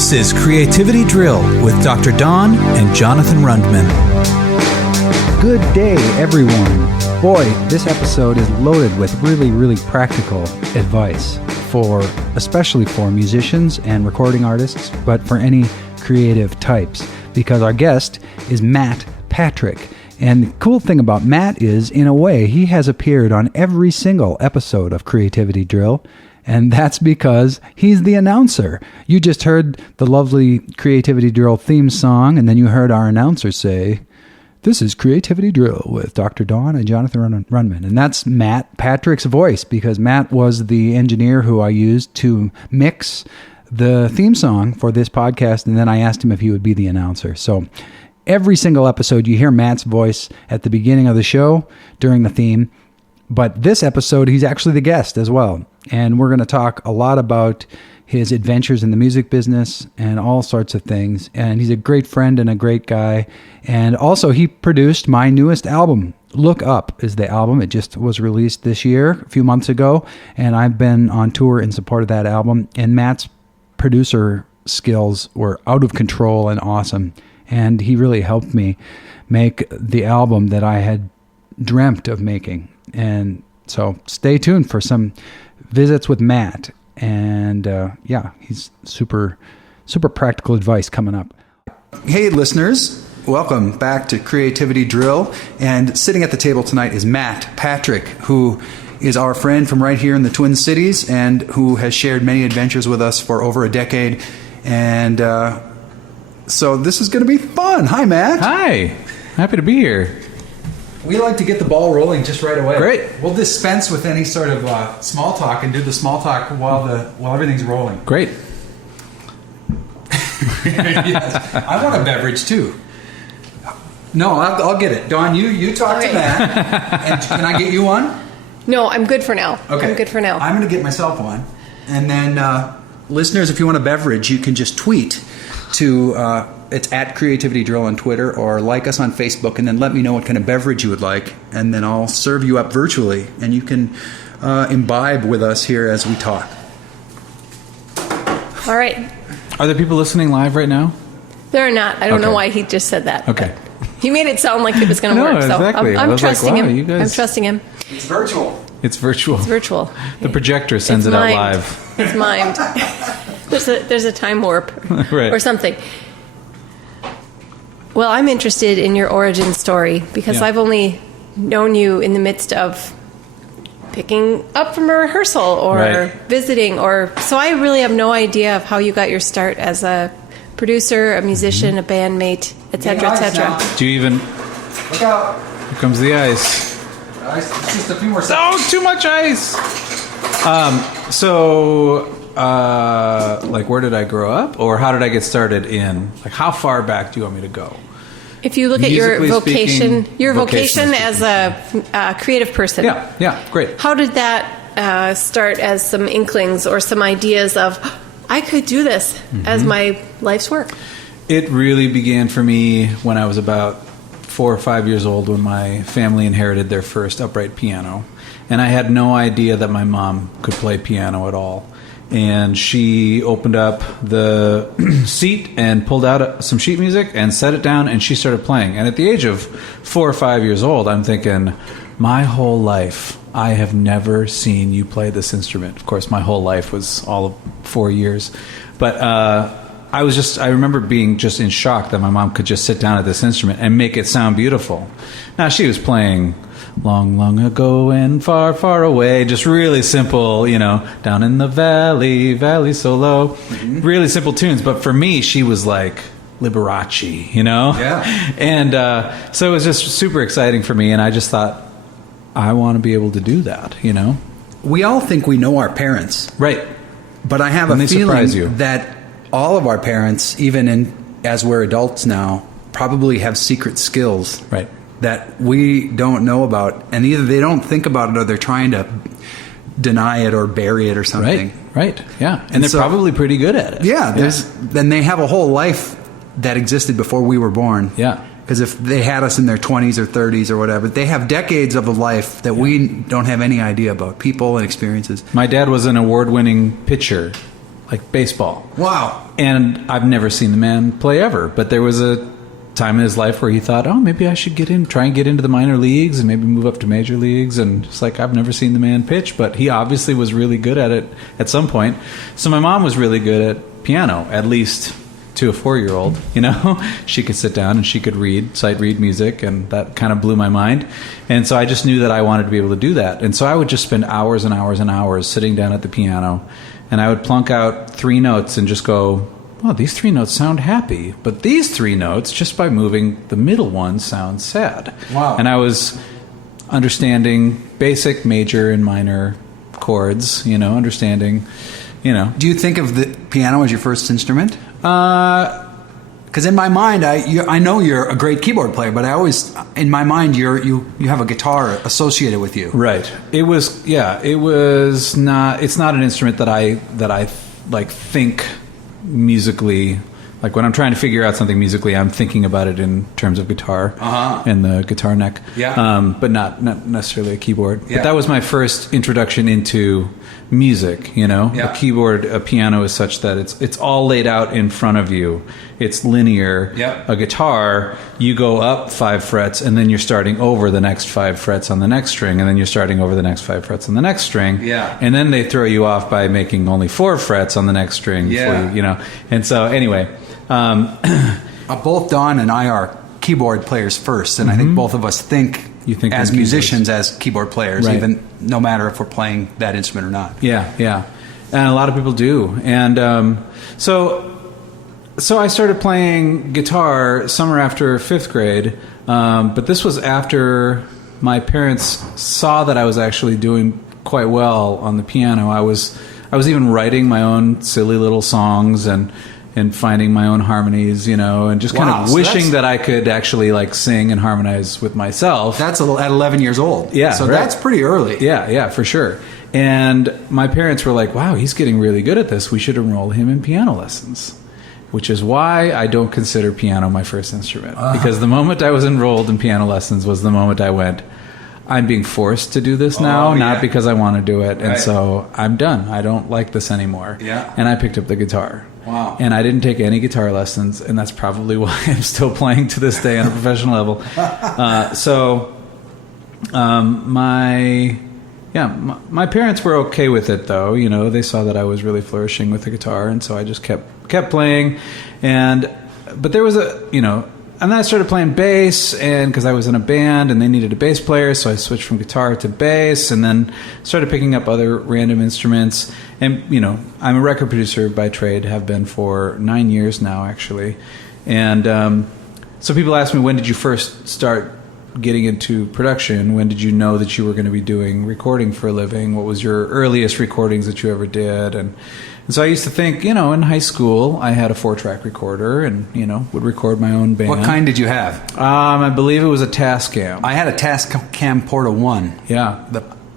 This is Creativity Drill with Dr. Don and Jonathan Rundman. Good day, everyone. Boy, this episode is loaded with really practical advice especially for musicians and recording artists, but for any creative types, because our guest is Matt Patrick. And the cool thing about Matt is, in a way, he has appeared on every single episode of Creativity Drill, and that's because he's the announcer. You just heard the lovely Creativity Drill theme song, and then you heard our announcer say, "This is Creativity Drill with Dr. Don and Jonathan Rundman." And that's Matt Patrick's voice, because Matt was the engineer who I used to mix the theme song for this podcast, and then I asked him if he would be the announcer. So every single episode you hear Matt's voice at the beginning of the show during the theme, but this episode he's actually the guest as well. And we're going to talk a lot about his adventures in the music business and all sorts of things. And he's a great friend and a great guy. And also he produced my newest album. Look Up is the album. It just was released this year, a few months ago. And I've been on tour in support of that album. And Matt's producer skills were out of control and awesome. And he really helped me make the album that I had dreamt of making. And so stay tuned for some visits with Matt. And he's super practical advice coming up. Hey, listeners. Welcome back to Creativity Drill. And sitting at the table tonight is Matt Patrick, who is our friend from right here in the Twin Cities and who has shared many adventures with us for over a decade. And so this is going to be fun. Hi, Matt. Hi. Happy to be here. We like to get the ball rolling just right away. Great. We'll dispense with any sort of small talk and do the small talk while everything's rolling. Great. Yes. I want a beverage too. No, I'll get it. Dawn, you talk to Matt. And can I get you one? No, I'm good for now. Okay. I'm good for now. I'm going to get myself one. And then, listeners, if you want a beverage, you can just tweet to... it's at Creativity Drill on Twitter, or like us on Facebook, and then let me know what kind of beverage you would like, and then I'll serve you up virtually, and you can imbibe with us here as we talk. All right. Are there people listening live right now? There are not. I don't know why he just said that. Okay. He made it sound like it was going to No, work. So exactly. I'm trusting like, wow, him. you guys- I'm trusting him. It's virtual. It's virtual. It's virtual. The projector sends It's it out mimed. live. It's mimed. There's a time warp Right. or something. Well, I'm interested in your origin story because Yeah. I've only known you in the midst of picking up from a rehearsal or Right. visiting, so I really have no idea of how you got your start as a producer, a musician, a bandmate, etc., etc. Do you even... Look out. Here comes the ice. It's just a few more seconds. Oh, too much ice! Where did I grow up? Or how did I get started in... how far back do you want me to go? If you look at your Musically vocation speaking, as a creative person, Yeah, great. how did that start as some inklings or some ideas of, I could do this as my life's work? It really began for me when I was about 4 or 5 years old, when my family inherited their first upright piano. And I had no idea that my mom could play piano at all. And she opened up the seat and pulled out some sheet music and set it down, and she started playing. And at the age of 4 or 5 years old, I'm thinking, my whole life, I have never seen you play this instrument. Of course, my whole life was all of 4 years. But I remember being just in shock that my mom could just sit down at this instrument and make it sound beautiful. Now, she was playing long, long ago and far, far away, just really simple, down in the valley so low, really simple tunes. But for me, she was like Liberace, Yeah. And so it was just super exciting for me, and I just thought, I want to be able to do that, We all think we know our parents. Right. But I have And a they surprise you. feeling that all of our parents, even as we're adults now, probably have secret skills. Right. That we don't know about, and either they don't think about it or they're trying to deny it or bury it or something. Right, yeah. And they're so, probably pretty good at it. Yeah, then they have a whole life that existed before we were born. Yeah. Because if they had us in their 20s or 30s or whatever, they have decades of a life that we don't have any idea about, people and experiences. My dad was an award-winning pitcher like baseball. Wow. And I've never seen the man play ever, but there was a time in his life where he thought, oh, maybe I should try and get into the minor leagues and maybe move up to major leagues. And it's like, I've never seen the man pitch, but he obviously was really good at it at some point. So my mom was really good at piano, at least to a 4-year-old, she could sit down and she could sight read music, and that kind of blew my mind. And so I just knew that I wanted to be able to do that. And so I would just spend hours and hours and hours sitting down at the piano, and I would plunk out 3 notes and just go, well, these 3 notes sound happy, but these 3 notes, just by moving the middle one, sound sad. Wow. And I was understanding basic major and minor chords, understanding, Do you think of the piano as your first instrument? Because in my mind, I know you're a great keyboard player, but I always, in my mind, you have a guitar associated with you. Right. It's not an instrument that I like think musically. Like when I'm trying to figure out something musically, I'm thinking about it in terms of guitar and the guitar neck, but not necessarily a keyboard. Yeah. But that was my first introduction into music. A keyboard, a piano is such that it's all laid out in front of you. It's linear. Yeah. A guitar, you go up 5 frets, and then you're starting over the next 5 frets on the next string, and then you're starting over the next 5 frets on the next string. Yeah. And then they throw you off by making only 4 frets on the next string. Yeah. Before you. And so anyway. Both Don and I are keyboard players first, and I think both of us think as musicians, as keyboard players, right. even no matter if we're playing that instrument or not. Yeah. And a lot of people do. And so I started playing guitar summer after 5th grade, but this was after my parents saw that I was actually doing quite well on the piano. I was even writing my own silly little songs and finding my own harmonies, and just kind of wishing that I could actually like sing and harmonize with myself. That's at 11 years old. Yeah. So right. that's pretty early. Yeah, for sure. And my parents were like, wow, he's getting really good at this. We should enroll him in piano lessons, which is why I don't consider piano my first instrument. Because the moment I was enrolled in piano lessons was the moment I went, I'm being forced to do this now, not because I want to do it. And so I'm done. I don't like this anymore. Yeah. And I picked up the guitar. Wow. And I didn't take any guitar lessons, and that's probably why I'm still playing to this day on a professional level. My parents were okay with it, though. They saw that I was really flourishing with the guitar, and so I just kept playing. But there was and then I started playing bass, and because I was in a band and they needed a bass player, so I switched from guitar to bass, and then started picking up other random instruments. And I'm a record producer by trade, have been for 9 years now, actually. And so people ask me, when did you first start getting into production? When did you know that you were going to be doing recording for a living? What was your earliest recordings that you ever did? And so I used to think, in high school, I had a 4-track recorder and, would record my own band. What kind did you have? I believe it was a Tascam. I had a Tascam Porta 1. Yeah.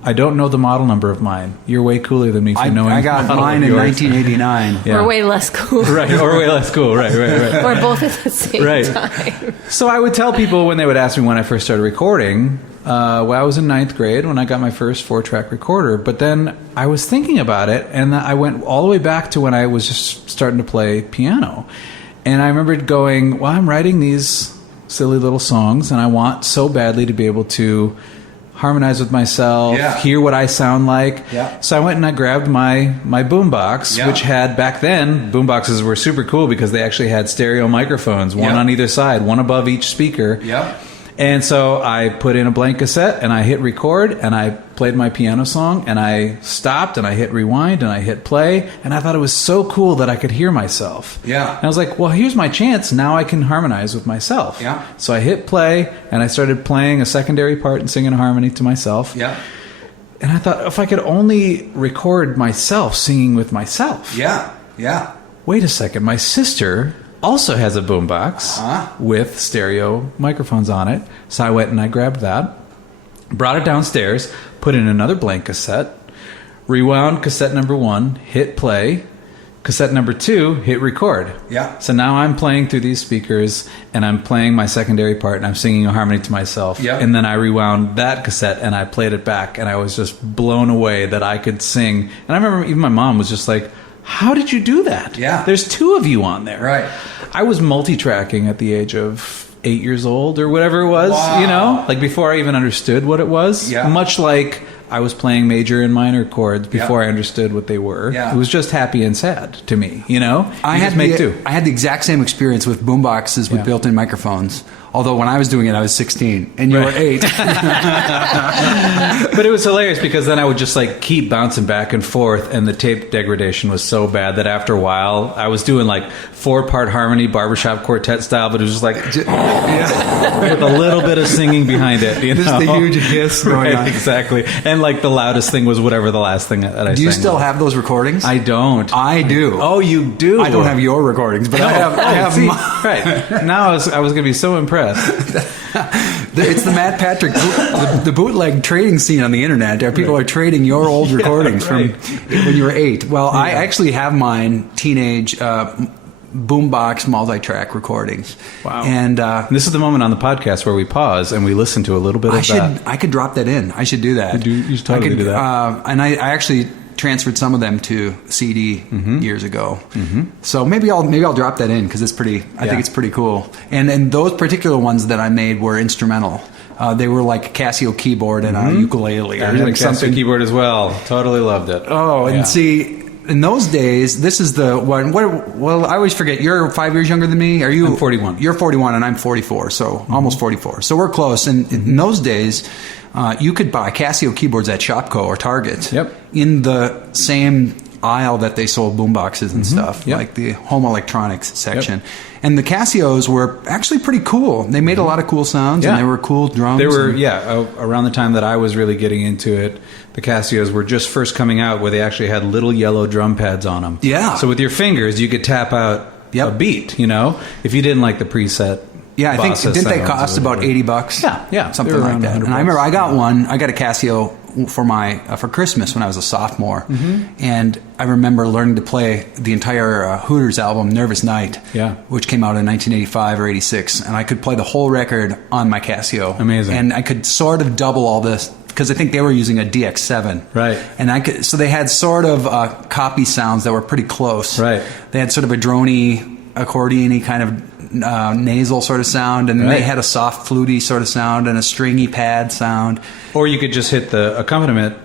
I don't know the model number of mine. You're way cooler than me for knowing. I got mine in 1989. Yeah. Or way less cool. Right, or way less cool. Right. Or both at the same time. So I would tell people when they would ask me when I first started recording, I was in 9th grade when I got my first 4-track recorder. But then I was thinking about it, and I went all the way back to when I was just starting to play piano. And I remembered going, well, I'm writing these silly little songs, and I want so badly to be able to harmonize with myself, hear what I sound like. Yeah. So I went and I grabbed my boombox, which had, back then, boomboxes were super cool because they actually had stereo microphones, one on either side, one above each speaker. Yeah. And so I put in a blank cassette and I hit record and I played my piano song and I stopped and I hit rewind and I hit play, and I thought it was so cool that I could hear myself. Yeah. And I was like, well, here's my chance. Now I can harmonize with myself. Yeah. So I hit play and I started playing a secondary part and singing a harmony to myself. Yeah. And I thought, if I could only record myself singing with myself. Yeah. Yeah. Wait a second. My sister also has a boombox with stereo microphones on it. So I went and I grabbed that, brought it downstairs, put in another blank cassette, rewound cassette number 1, hit play, cassette number 2, hit record. Yeah. So now I'm playing through these speakers and I'm playing my secondary part and I'm singing a harmony to myself. Yeah. And then I rewound that cassette and I played it back and I was just blown away that I could sing. And I remember even my mom was just like, how did you do that? Yeah. There's two of you on there. Right. I was multi-tracking at the age of 8 years old or whatever it was, Wow. like before I even understood what it was. Yeah. Much like I was playing major and minor chords before I understood what they were. Yeah. It was just happy and sad to me, I had the exact same experience with boomboxes with built-in microphones. Although when I was doing it, I was 16 and you were 8. But it was hilarious because then I would just like keep bouncing back and forth, and the tape degradation was so bad that after a while I was doing like 4-part harmony barbershop quartet style, but it was just like with a little bit of singing behind it. Just the huge hiss going on. Exactly. And like the loudest thing was whatever the last thing that I sang. Do you still have those recordings? I don't. I do. Oh, you do? I don't have your recordings, but I have see, mine. Right. Now I was going to be so impressed. It's the Matt Patrick, the bootleg trading scene on the internet. People are trading your old recordings from when you were 8. Well, I actually have mine teenage boombox multi-track recordings. Wow. And this is the moment on the podcast where we pause and we listen to a little bit of that. I could drop that in. I should do that. You should totally do that. And I actually transferred some of them to CD years ago. So maybe I'll drop that in because it's pretty. I think it's pretty cool. And those particular ones that I made were instrumental. They were like a Casio keyboard and a ukulele or like something. Casio keyboard as well. Totally loved it. Oh, and see. In those days, this is the one. Well, I always forget. You're 5 years younger than me. Are you? I'm 41. You're 41, and I'm 44. So almost 44. So we're close. And in those days, you could buy Casio keyboards at Shopko or Target. Yep. In the same aisle that they sold boomboxes and stuff, like the home electronics section. Yep. And the Casios were actually pretty cool. They made a lot of cool sounds, and they were cool drums. They were, around the time that I was really getting into it, the Casios were just first coming out where they actually had little yellow drum pads on them. Yeah. So with your fingers, you could tap out a beat, if you didn't like the preset. Yeah, I think, didn't they cost about $80? Yeah. Something like that. And I remember I got a Casio for Christmas when I was a sophomore. And I remember learning to play the entire Hooters album, Nervous Night, which came out in 1985 or 86. And I could play the whole record on my Casio. Amazing. And I could sort of double all this because I think they were using a DX7. Right. And so they had sort of copy sounds that were pretty close. Right. They had sort of a droney, accordion-y kind of nasal sort of sound, and they had a soft fluty sort of sound and a stringy pad sound. Or you could just hit the accompaniment,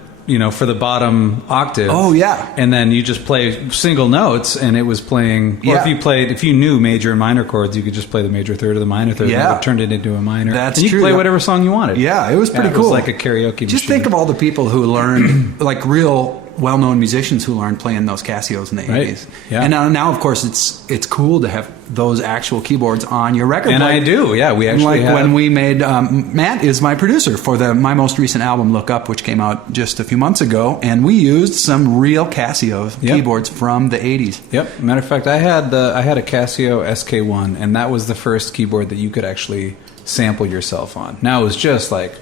for the bottom octave. Oh yeah. And then you just play single notes, and it was playing. Or if you knew major and minor chords, you could just play the major third or the minor third. Yeah. And it turned it into a minor. That's and you true. could play whatever song you wanted. Yeah, it was pretty cool. It was like a karaoke. Just machine. think of all the people who learned, like real well-known musicians who learned playing those Casios in the 80s. Yeah. And now, of course, it's cool to have those actual keyboards on your record. And I do, yeah. We actually have. When we made, Matt is my producer for my most recent album, Look Up, which came out just a few months ago, and we used some real Casio keyboards from the 80s. Yep. Matter of fact, I had a Casio SK1, and that was the first keyboard that you could actually sample yourself on. Now it was just like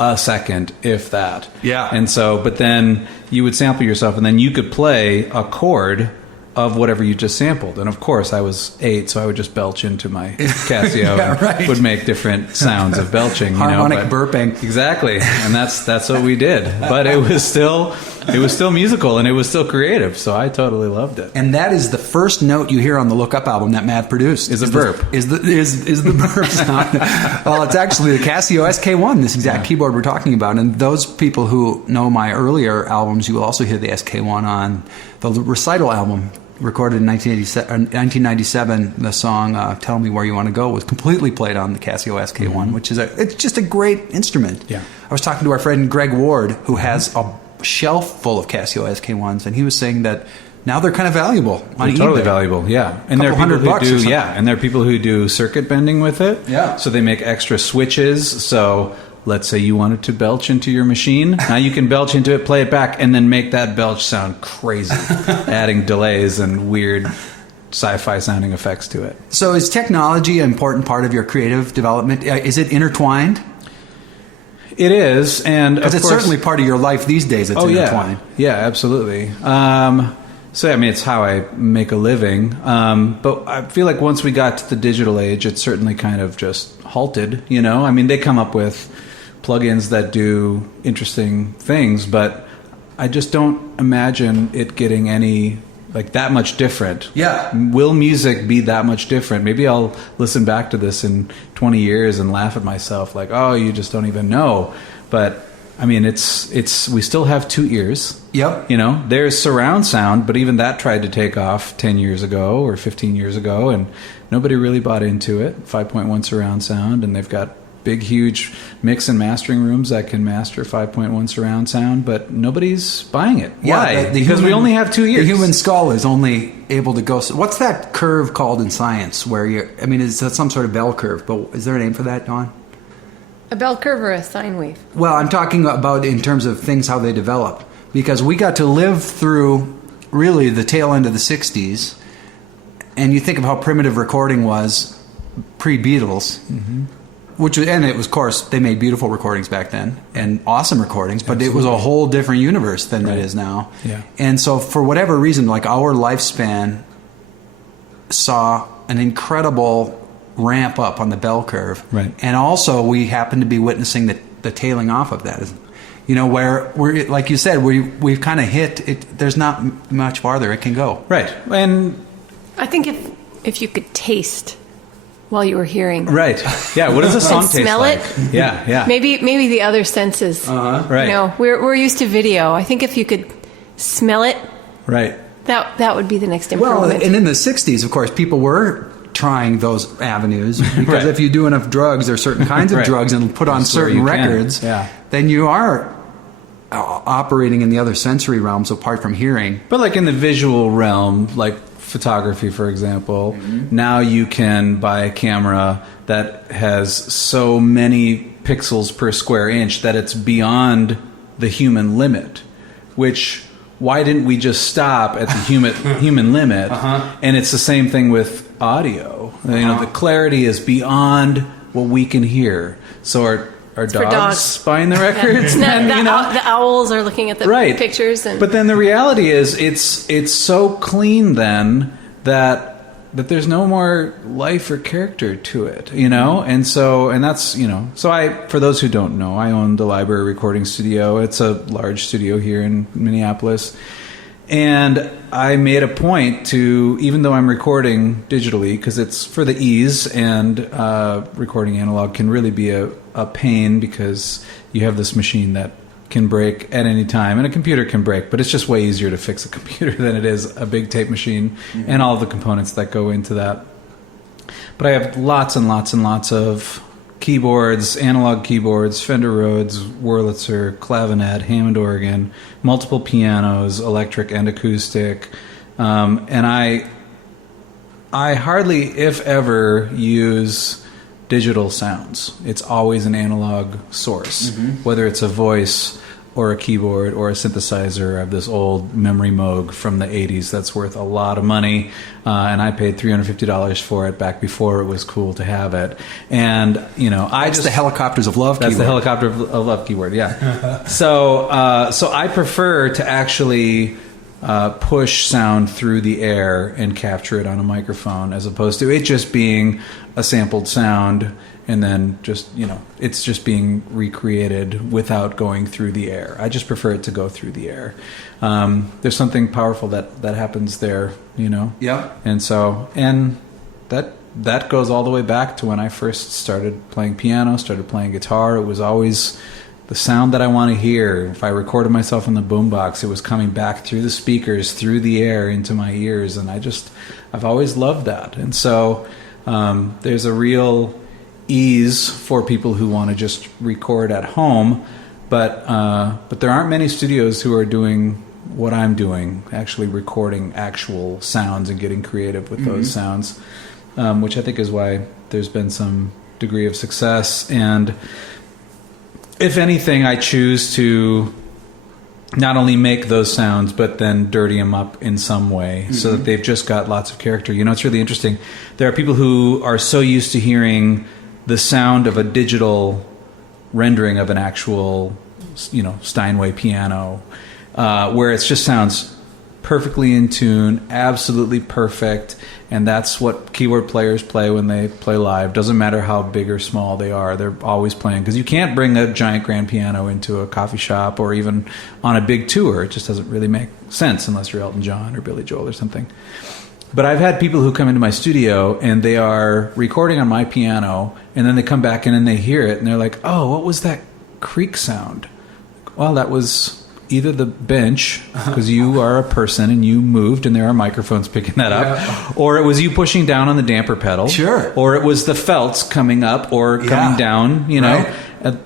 a second, if that. Yeah. And so, but then you would sample yourself, and then you could play a chord of whatever you just sampled. And of course, I was 8, so I would just belch into my Casio and would make different sounds of belching. Harmonic burping. Exactly. And that's what we did. But it was still musical, and it was still creative, so I totally loved it. And that is the first note you hear on the Look Up album that Matt produced. Is a burp. Is the burp sound. Well, it's actually the Casio SK1, this exact keyboard we're talking about. And those people who know my earlier albums, you will also hear the SK1 on the Recital album, recorded in 1997. The song "Tell Me Where You Want to Go" was completely played on the Casio SK1, which is it's just a great instrument. Yeah. I was talking to our friend Greg Ward, who has a shelf full of Casio SK1s, and he was saying that now they're kind of valuable on eBay. Totally valuable, yeah. And there are people who do, and there are people who do circuit bending with it. Yeah. So they make extra switches. So let's say you wanted to belch into your machine. Now you can belch into it, play it back, and then make that belch sound crazy, adding delays and weird sci-fi sounding effects to it. So is technology an important part of your creative development? Is it intertwined? It is, and because it's certainly part of your life these days. It's intertwined. Yeah, absolutely. So I mean, it's how I make a living. But I feel like once we got to the digital age, it certainly kind of just halted. I mean, they come up with plugins that do interesting things, but I just don't imagine it getting any like that much different? Yeah. Will music be that much different? Maybe I'll listen back to this in 20 years and laugh at myself like, oh, you just don't even know. But I mean, it's we still have 2 ears. Yep. You know, there's surround sound, but even that tried to take off 10 years ago or 15 years ago, and nobody really bought into it. 5.1 surround sound, and they've got big, huge mix and mastering rooms that can master 5.1 surround sound, but nobody's buying it. Why? Because we only have 2 ears. The human skull is only able to go. What's that curve called in science? Where is that some sort of bell curve? But is there a name for that, Dawn? A bell curve or a sine wave? Well, I'm talking about in terms of things how they develop, because we got to live through really the tail end of the '60s, and you think of how primitive recording was pre-Beatles. Mm-hmm. It was, of course, they made beautiful recordings back then and awesome recordings, but Absolutely. It was a whole different universe than it is now. Yeah. And so for whatever reason, like our lifespan saw an incredible ramp up on the bell curve. Right. And also we happen to be witnessing the tailing off of that. You know, where we're, like you said, we've kind of hit it. There's not much farther it can go. Right. And I think if you could taste while you were hearing. Right. Yeah. What does a song taste smell like? It. Yeah. Yeah. Maybe the other senses. Right. You know, we're used to video. I think if you could smell it. Right. That would be the next improvement. Well, and in the 60s, of course, people were trying those avenues because if you do enough drugs or certain kinds of drugs and put on certain records, then you are operating in the other sensory realms apart from hearing. But like in the visual realm, like photography, for example, now you can buy a camera that has so many pixels per square inch that it's beyond the human limit, which why didn't we just stop at the human limit? And it's the same thing with audio. You know, the clarity is beyond what we can hear. So our dogs buying the records? The owls are looking at the pictures. But then the reality is it's so clean then that there's no more life or character to it, you know? And that's, you know, for those who don't know, I own the Library Recording Studio. It's a large studio here in Minneapolis. And I made a point to, even though I'm recording digitally, because it's for the ease, and recording analog can really be a pain because you have this machine that can break at any time, and a computer can break, but it's just way easier to fix a computer than it is a big tape machine and all the components that go into that. But I have lots and lots and lots of keyboards, analog keyboards, Fender Rhodes, Wurlitzer, clavinet, Hammond organ, multiple pianos, electric and acoustic, and I hardly, if ever, use digital sounds. It's always an analog source, whether it's a voice or a keyboard or a synthesizer. I have this old memory Moog from the 80s that's worth a lot of money, and I paid $350 for it back before it was cool to have it. And, you know, that's the Helicopters of Love keyboard. That's the Helicopter of Love keyboard, yeah. So I prefer to actually push sound through the air and capture it on a microphone, as opposed to it just being a sampled sound and then just, you know, it's just being recreated without going through the air. I just prefer it to go through the air. There's something powerful that happens there, you know? Yeah. And that goes all the way back to when I first started playing piano, started playing guitar. It was always the sound that I want to hear. If I recorded myself in the boombox, it was coming back through the speakers, through the air, into my ears, and I've always loved that. And so there's a real ease for people who want to just record at home, but there aren't many studios who are doing what I'm doing, actually recording actual sounds and getting creative with those sounds, which I think is why there's been some degree of success. And if anything, I choose to not only make those sounds, but then dirty them up in some way so that they've just got lots of character. You know, it's really interesting. There are people who are so used to hearing the sound of a digital rendering of an actual, you know, Steinway piano, where it just sounds perfectly in tune, absolutely perfect. And that's what keyboard players play when they play live. Doesn't matter how big or small they are, they're always playing. Because you can't bring a giant grand piano into a coffee shop or even on a big tour. It just doesn't really make sense unless you're Elton John or Billy Joel or something. But I've had people who come into my studio and they are recording on my piano, and then they come back in and they hear it and they're like, oh, what was that creak sound? Well, that was either the bench, because you are a person and you moved and there are microphones picking that up, or it was you pushing down on the damper pedal, or it was the felts coming up or coming down, you know.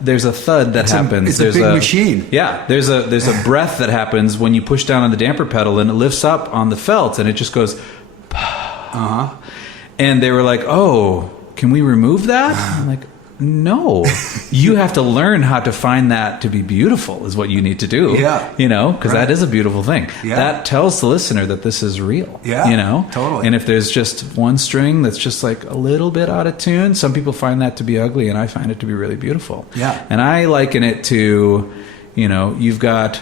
There's a thud that happens. It's a big machine. Yeah, there's a breath that happens when you push down on the damper pedal, and it lifts up on the felt and it just goes and they were like, oh, can we remove that? I'm like, no, you have to learn how to find that to be beautiful is what you need to do. Yeah. You know, because that is a beautiful thing. Yeah. That tells the listener that this is real. Yeah. You know? Totally. And if there's just one string that's just like a little bit out of tune, some people find that to be ugly, and I find it to be really beautiful. Yeah. And I liken it to, you know, you've got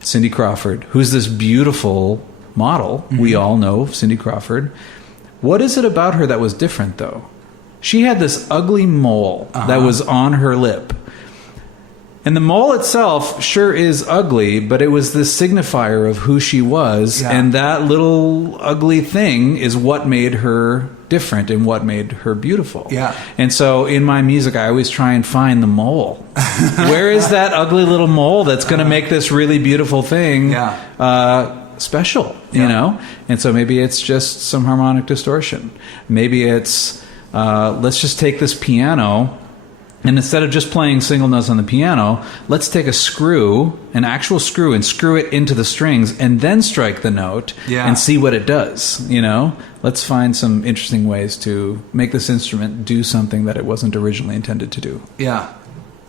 Cindy Crawford, who's this beautiful model. Mm-hmm. We all know Cindy Crawford. What is it about her that was different, though? She had this ugly mole that was on her lip. And the mole itself sure is ugly, but it was this signifier of who she was. Yeah. And that little ugly thing is what made her different and what made her beautiful. Yeah. And so in my music, I always try and find the mole. Where is that ugly little mole that's going to make this really beautiful thing special, you know? And so maybe it's just some harmonic distortion. Maybe it's... let's just take this piano, and instead of just playing single notes on the piano, let's take a screw, an actual screw, and screw it into the strings and then strike the note and see what it does, you know? Let's find some interesting ways to make this instrument do something that it wasn't originally intended to do. Yeah.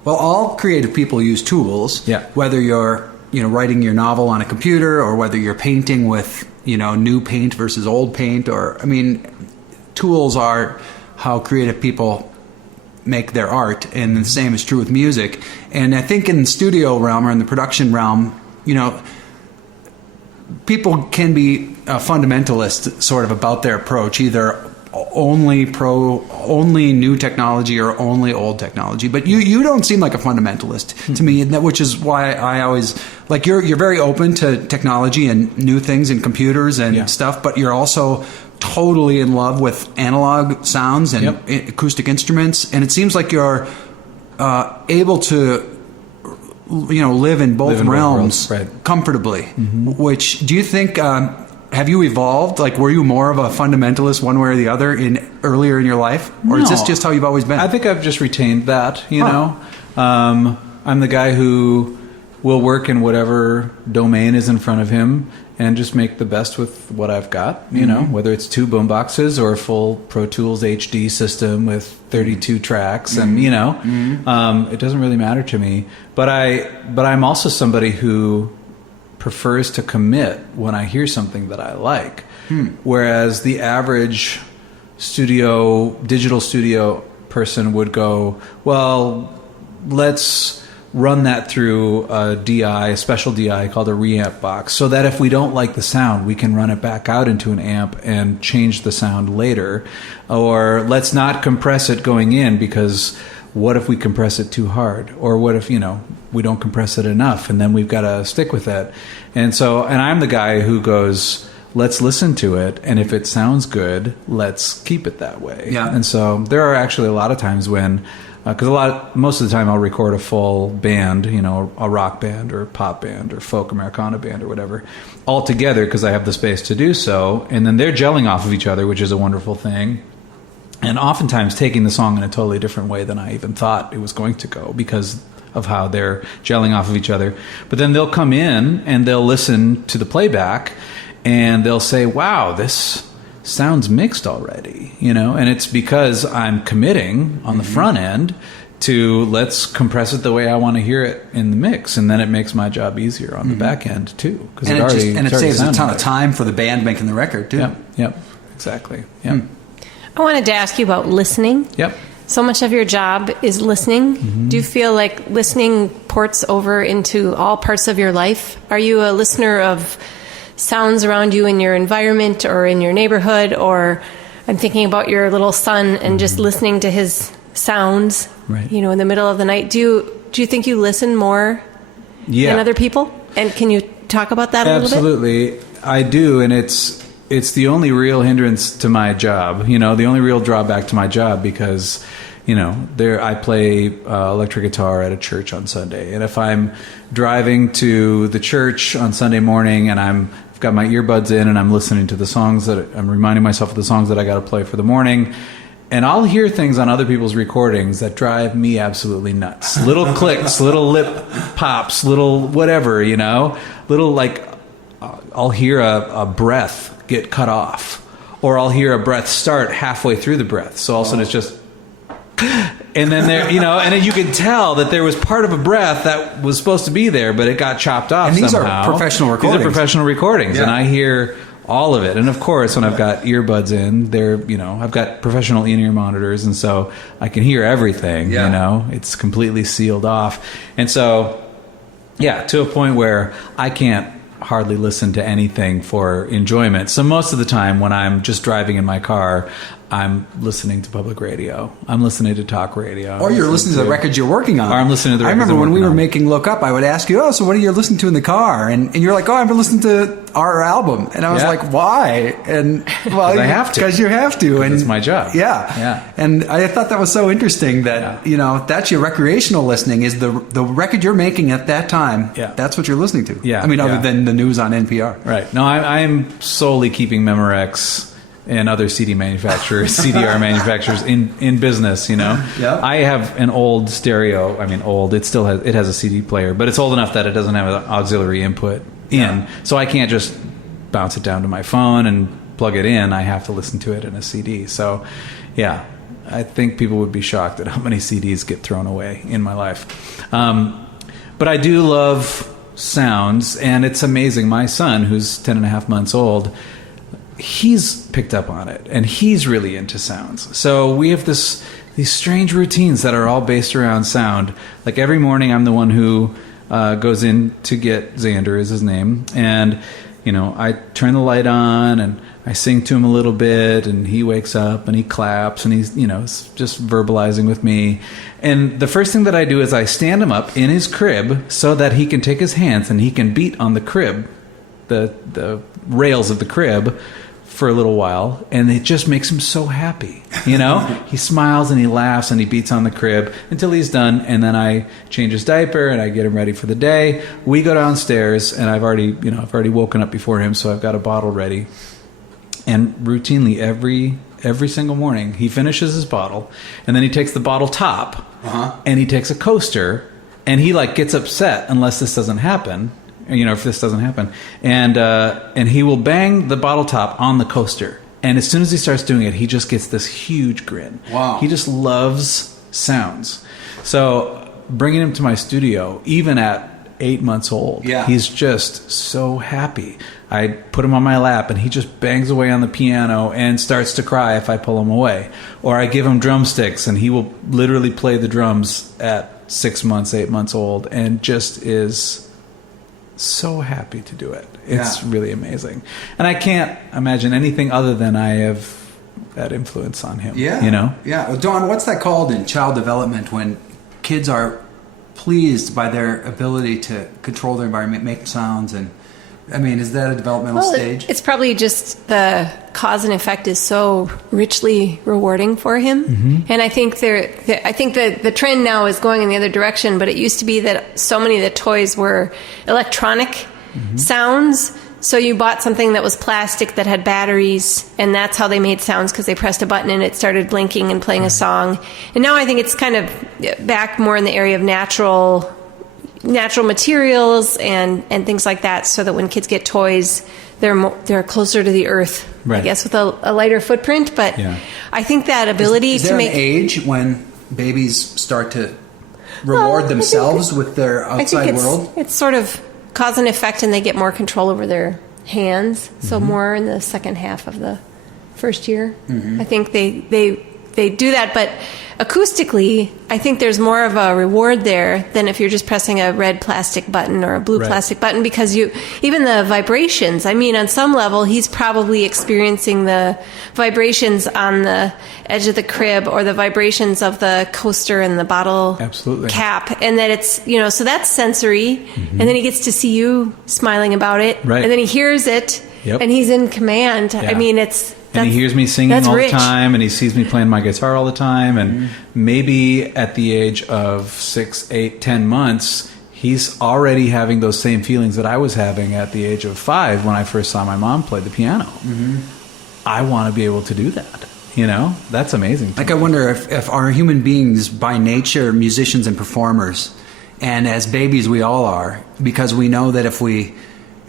Well, all creative people use tools, whether you're, you know, writing your novel on a computer or whether you're painting with, you know, new paint versus old paint, or, I mean, tools are how creative people make their art, and the same is true with music. And I think in the studio realm or in the production realm, you know, people can be a fundamentalist sort of about their approach, either only new technology or only old technology. But you don't seem like a fundamentalist to me, which is why I always like you're very open to technology and new things and computers and stuff, but you're also totally in love with analog sounds and acoustic instruments, and it seems like you're able to, you know, live in both realms comfortably. Mm-hmm. Which do you think? Have you evolved? Like, were you more of a fundamentalist one way or the other earlier in your life, or is this just how you've always been? I think I've just retained that. You know, I'm the guy who will work in whatever domain is in front of him and just make the best with what I've got, you know, whether it's 2 boomboxes or a full Pro Tools HD system with 32 tracks, and, you know, it doesn't really matter to me. But I'm also somebody who prefers to commit when I hear something that I like, whereas the average digital studio person would go, well, let's run that through a special DI called a reamp box, so that if we don't like the sound, we can run it back out into an amp and change the sound later. Or let's not compress it going in, because what if we compress it too hard? Or what if, you know, we don't compress it enough, and then we've got to stick with it. And I'm the guy who goes, let's listen to it, and if it sounds good, let's keep it that way. Yeah. And so there are actually a lot of times when, because most of the time I'll record a full band, you know, a rock band or pop band or folk Americana band or whatever, all together because I have the space to do so, and then they're gelling off of each other, which is a wonderful thing, and oftentimes taking the song in a totally different way than I even thought it was going to go because of how they're gelling off of each other. But then they'll come in and they'll listen to the playback and they'll say, wow, this sounds mixed already, you know, and it's because I'm committing on the front end to let's compress it the way I want to hear it in the mix, and then it makes my job easier on the back end too, because it saves a ton of time for the band making the record too. Yep, exactly. Yep. I wanted to ask you about listening. Yep. So much of your job is listening. Mm-hmm. Do you feel like listening ports over into all parts of your life? Are you a listener of sounds around you in your environment or in your neighborhood, or I'm thinking about your little son and just listening to his sounds, Right. in the middle of the night. Do you think you listen more than other people? And can you talk about that a little bit? Absolutely. I do, and it's the only real hindrance to my job, the only real drawback to my job, because I play electric guitar at a church on Sunday, and if I'm driving to the church on Sunday morning and I've got my earbuds in and I'm listening to the songs that I'm reminding myself of the songs that I got to play for the morning, and I'll hear things on other people's recordings that drive me absolutely nuts. Little clicks, little lip pops, little whatever, little I'll hear a breath get cut off, or I'll hear a breath start halfway through the breath. So all of a sudden it's just, and then there, and then you can tell that there was part of a breath that was supposed to be there, but it got chopped off. And these somehow. are professional recordings. These are professional recordings, and I hear all of it. And of course, when I've got earbuds in, I've got professional in-ear monitors, and so I can hear everything. It's completely sealed off, and so to a point where I can't hardly listen to anything for enjoyment. So most of the time when I'm just driving in my car, I'm listening to public radio. I'm listening to talk radio. Or you're listening to the records you're working on. Or I'm listening to the records I remember when we were on. making Look Up, I would ask you, so what are you listening to in the car? And you're like, I've been listening to our album. And I was like, why? And well, I have to. Because you have to. And it's my job. Yeah. And I thought that was so interesting that, that's your recreational listening is the record you're making at that time. Yeah. That's what you're listening to. Yeah. Other than the news on NPR. Right. No, I'm solely keeping Memorex and other CD manufacturers, CDR manufacturers in business, Yeah. I have an old stereo. I mean, old. It has a CD player, but it's old enough that it doesn't have an auxiliary input in. So I can't just bounce it down to my phone and plug it in. I have to listen to it in a CD. So, I think people would be shocked at how many CDs get thrown away in my life. But I do love sounds, and it's amazing. My son, who's 10 and a half months old, he's picked up on it, and he's really into sounds. So we have these strange routines that are all based around sound. Like every morning, I'm the one who goes in to get Xander, is his name, and I turn the light on and I sing to him a little bit, and he wakes up and he claps and he's just verbalizing with me. And the first thing that I do is I stand him up in his crib so that he can take his hands and he can beat on the crib, the rails of the crib, for a little while, and it just makes him so happy. He smiles and he laughs and he beats on the crib until he's done, and then I change his diaper and I get him ready for the day. We go downstairs, and I've already woken up before him, so I've got a bottle ready. And routinely every single morning, he finishes his bottle, and then he takes the bottle top and he takes a coaster, and he gets upset unless this doesn't happen. If this doesn't happen, and he will bang the bottle top on the coaster, and as soon as he starts doing it, he just gets this huge grin. Wow! He just loves sounds. So bringing him to my studio, even at 8 months old, he's just so happy. I put him on my lap, and he just bangs away on the piano and starts to cry if I pull him away, or I give him drumsticks, and he will literally play the drums at 6 months, 8 months old, and just is so happy to do it. It's really amazing. And I can't imagine anything other than I have that influence on him. Yeah. Yeah. Well, Dawn, what's that called in child development when kids are pleased by their ability to control their environment, make sounds, and is that a developmental stage? It's probably just the cause and effect is so richly rewarding for him. Mm-hmm. And I think the trend now is going in the other direction, but it used to be that so many of the toys were electronic sounds. So you bought something that was plastic that had batteries, and that's how they made sounds, because they pressed a button and it started blinking and playing a song. And now I think it's kind of back more in the area of natural materials and things like that, so that when kids get toys, they're closer to the earth, right. I guess, with a lighter footprint. But I think that ability is there to make an age when babies start to reward themselves with their outside world? It's sort of cause and effect, and they get more control over their hands. So more in the second half of the first year. I think they they do that, but acoustically, I think there's more of a reward there than if you're just pressing a red plastic button or a blue plastic button, because even the vibrations, I mean, on some level, he's probably experiencing the vibrations on the edge of the crib or the vibrations of the coaster and the bottle cap. And that it's, so that's sensory. And then he gets to see you smiling about it. Right. And then he hears it and he's in command. Yeah. I mean, and he hears me singing all rich. the time, and he sees me playing my guitar all the time, and maybe at the age of 6, 8, 10 months, he's already having those same feelings that I was having at the age of 5 when I first saw my mom play the piano. I want to be able to do that. That's amazing. Like, I wonder if our human beings by nature musicians and performers, and as babies we all are, because we know that if we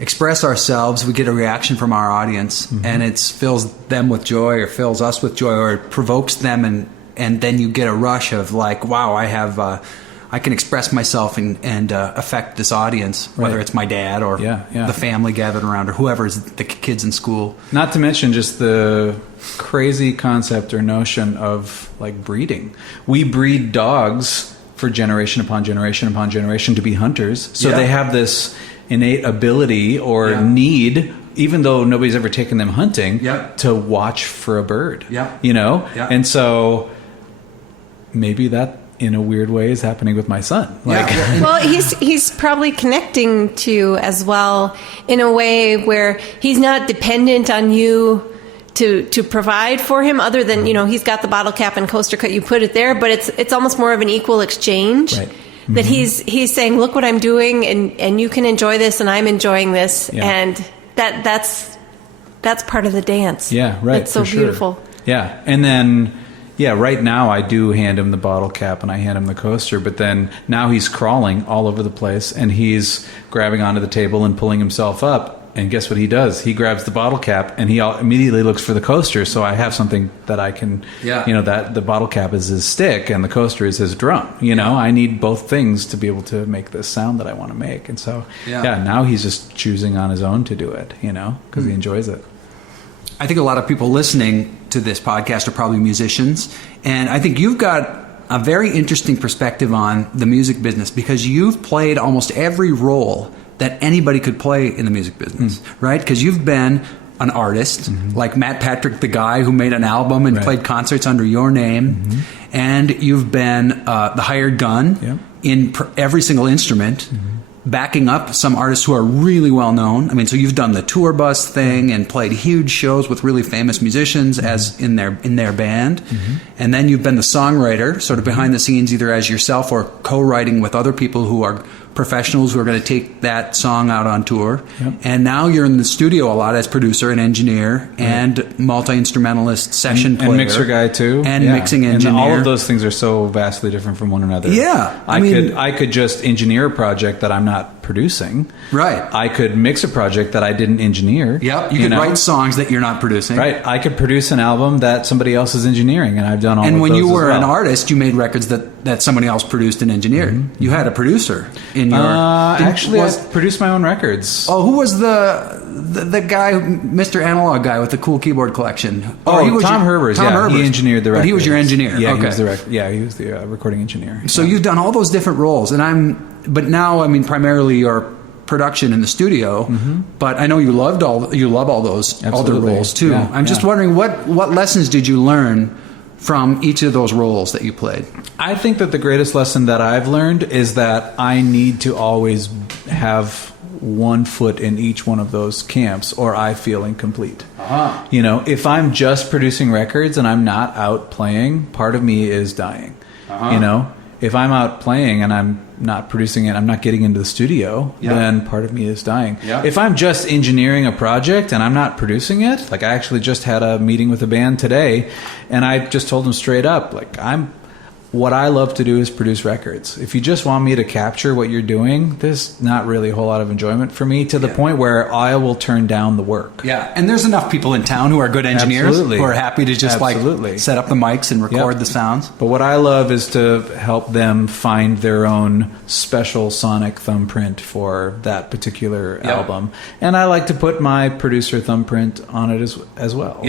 express ourselves, we get a reaction from our audience, and it fills them with joy or fills us with joy, or it provokes them, and then you get a rush of like, wow, I can express myself and affect this audience, whether it's my dad or the family gathered around or whoever's the kids in school. Not to mention just the crazy concept or notion of like breeding. We breed dogs for generation upon generation upon generation to be hunters, so they have this innate ability or need, even though nobody's ever taken them hunting, to watch for a bird. And so maybe that in a weird way is happening with my son. Well, he's probably connecting to you as well in a way where he's not dependent on you to provide for him, other than he's got the bottle cap and coaster cut, you put it there, but it's almost more of an equal exchange. That he's saying, look what I'm doing, and you can enjoy this, and I'm enjoying this, and that's part of the dance. It's so beautiful. And then right now I do hand him the bottle cap and I hand him the coaster, but then now he's crawling all over the place and he's grabbing onto the table and pulling himself up. And guess what he does? He grabs the bottle cap and he immediately looks for the coaster. So I have something that I can, that the bottle cap is his stick and the coaster is his drum. I need both things to be able to make this sound that I want to make. And so, now he's just choosing on his own to do it, because he enjoys it. I think a lot of people listening to this podcast are probably musicians. And I think you've got a very interesting perspective on the music business, because you've played almost every role that anybody could play in the music business, right? Because you've been an artist, like Matt Patrick, the guy who made an album and played concerts under your name, and you've been the hired gun in every single instrument, backing up some artists who are really well known. I mean, so you've done the tour bus thing and played huge shows with really famous musicians as in their band, and then you've been the songwriter, sort of behind the scenes, either as yourself or co-writing with other people who are professionals who are going to take that song out on tour. And now you're in the studio a lot as producer and engineer and multi-instrumentalist, session player. And mixer guy too. And mixing engineer. And all of those things are so vastly different from one another. I could just engineer a project that I'm not producing. I could mix a project that I didn't engineer. You could write songs that you're not producing. I could produce an album that somebody else is engineering, and I've done all of those. And when you were an artist, you made records that somebody else produced and engineered. You had a producer in your... I produced my own records. Oh, who was the guy, Mr. Analog guy with the cool keyboard collection? Tom Herbers. Tom Herbers. He engineered the records. But he was your engineer. Yeah, he was the recording engineer. So you've done all those different roles, but now, I mean, primarily your production in the studio. But I know you love all those other roles too. I'm just wondering what lessons did you learn from each of those roles that you played? I think that the greatest lesson that I've learned is that I need to always have one foot in each one of those camps, or I feel incomplete. If I'm just producing records and I'm not out playing, part of me is dying. If I'm out playing and I'm not producing it, I'm not getting into the studio, then part of me is dying. If I'm just engineering a project and I'm not producing it, like I actually just had a meeting with a band today, and I just told them straight up, like, what I love to do is produce records. If you just want me to capture what you're doing, there's not really a whole lot of enjoyment for me, to the point where I will turn down the work. And there's enough people in town who are good engineers who are happy to just like set up the mics and record the sounds. But what I love is to help them find their own special sonic thumbprint for that particular album. And I like to put my producer thumbprint on it as well,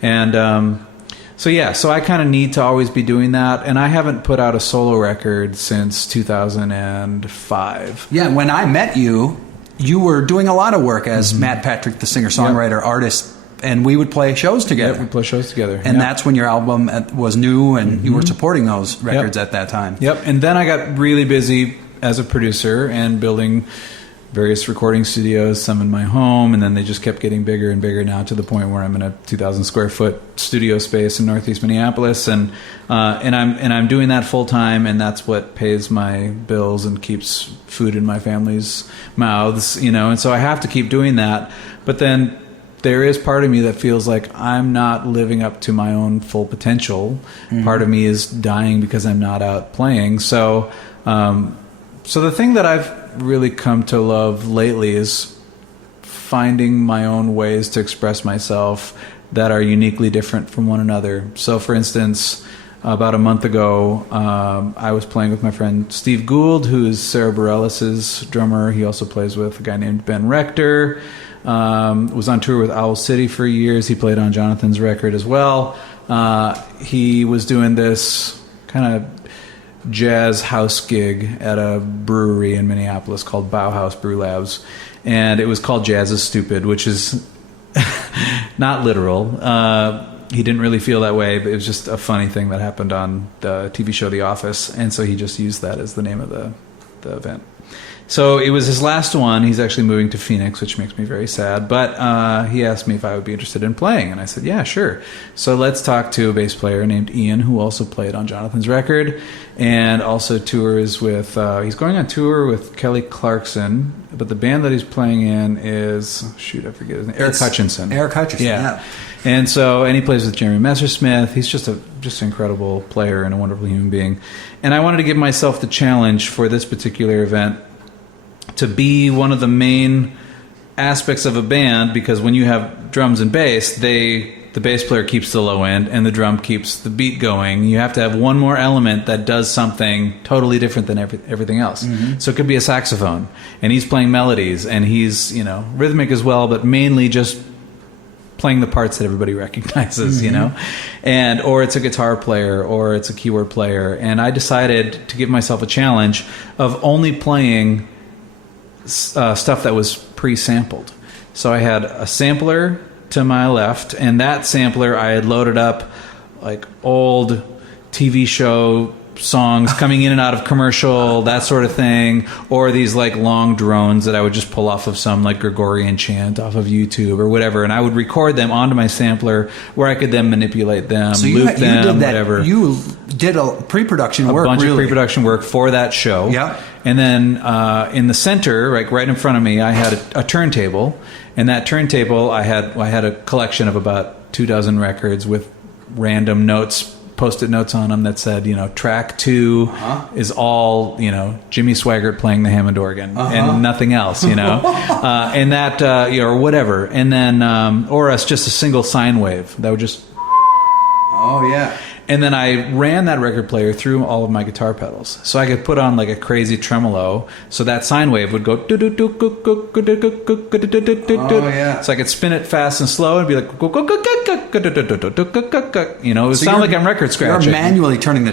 And So I kind of need to always be doing that, and I haven't put out a solo record since 2005. Yeah, when I met you, you were doing a lot of work as Matt Patrick, the singer-songwriter artist, and we would play shows together. Yeah, we play shows together. And that's when your album was new, and you were supporting those records at that time. Yep, and then I got really busy as a producer and building various recording studios, some in my home, and then they just kept getting bigger and bigger now to the point where I'm in a 2,000 square foot studio space in Northeast Minneapolis, and I'm doing that full time, and that's what pays my bills and keeps food in my family's mouths, and so I have to keep doing that. But then there is part of me that feels like I'm not living up to my own full potential. Part of me is dying because I'm not out playing. So the thing that I've really come to love lately is finding my own ways to express myself that are uniquely different from one another. So, for instance, about a month ago, I was playing with my friend Steve Gould, who is Sarah Bareilles' drummer. He also plays with a guy named Ben Rector. Was on tour with Owl City for years. He played on Jonathan's record as well. He was doing this kind of jazz house gig at a brewery in Minneapolis called Bauhaus Brew Labs, and it was called Jazz is Stupid, which is not literal. He didn't really feel that way, but it was just a funny thing that happened on the TV show The Office, and so he just used that as the name of the event. So it was his last one. He's actually moving to Phoenix, which makes me very sad. But he asked me if I would be interested in playing, and I said, yeah, sure. So let's talk to a bass player named Ian, who also played on Jonathan's record, and also tours with, he's going on tour with Kelly Clarkson, but the band that he's playing in is, I forget his name, Eric Hutchinson. Eric Hutchinson, yeah. And he plays with Jeremy Messersmith. He's just an incredible player and a wonderful human being. And I wanted to give myself the challenge for this particular event to be one of the main aspects of a band, because when you have drums and bass, the bass player keeps the low end and the drum keeps the beat going. You have to have one more element that does something totally different than everything else. So it could be a saxophone, and he's playing melodies, and he's rhythmic as well, but mainly just playing the parts that everybody recognizes, and or it's a guitar player or it's a keyboard player. And I decided to give myself a challenge of only playing stuff that was pre-sampled. So I had a sampler to my left, and that sampler I had loaded up like old TV show songs coming in and out of commercial, that sort of thing, or these like long drones that I would just pull off of some like Gregorian chant off of YouTube or whatever, and I would record them onto my sampler where I could then manipulate them, loop them, whatever. You did a pre-production work, a bunch of pre-production work for that show. Yeah. And then in the center, right in front of me, I had a turntable, and that turntable I had a collection of about 24 records with random notes, Post-it notes on them that said, track 2 is all, Jimmy Swaggart playing the Hammond organ and nothing else, and that, or whatever. And then, or just a single sine wave that would just. Oh, yeah. And then I ran that record player through all of my guitar pedals, so I could put on like a crazy tremolo, so that sine wave would go. Oh yeah. So I could spin it fast and slow and be like, it would sound like I'm record scratching. You're manually turning the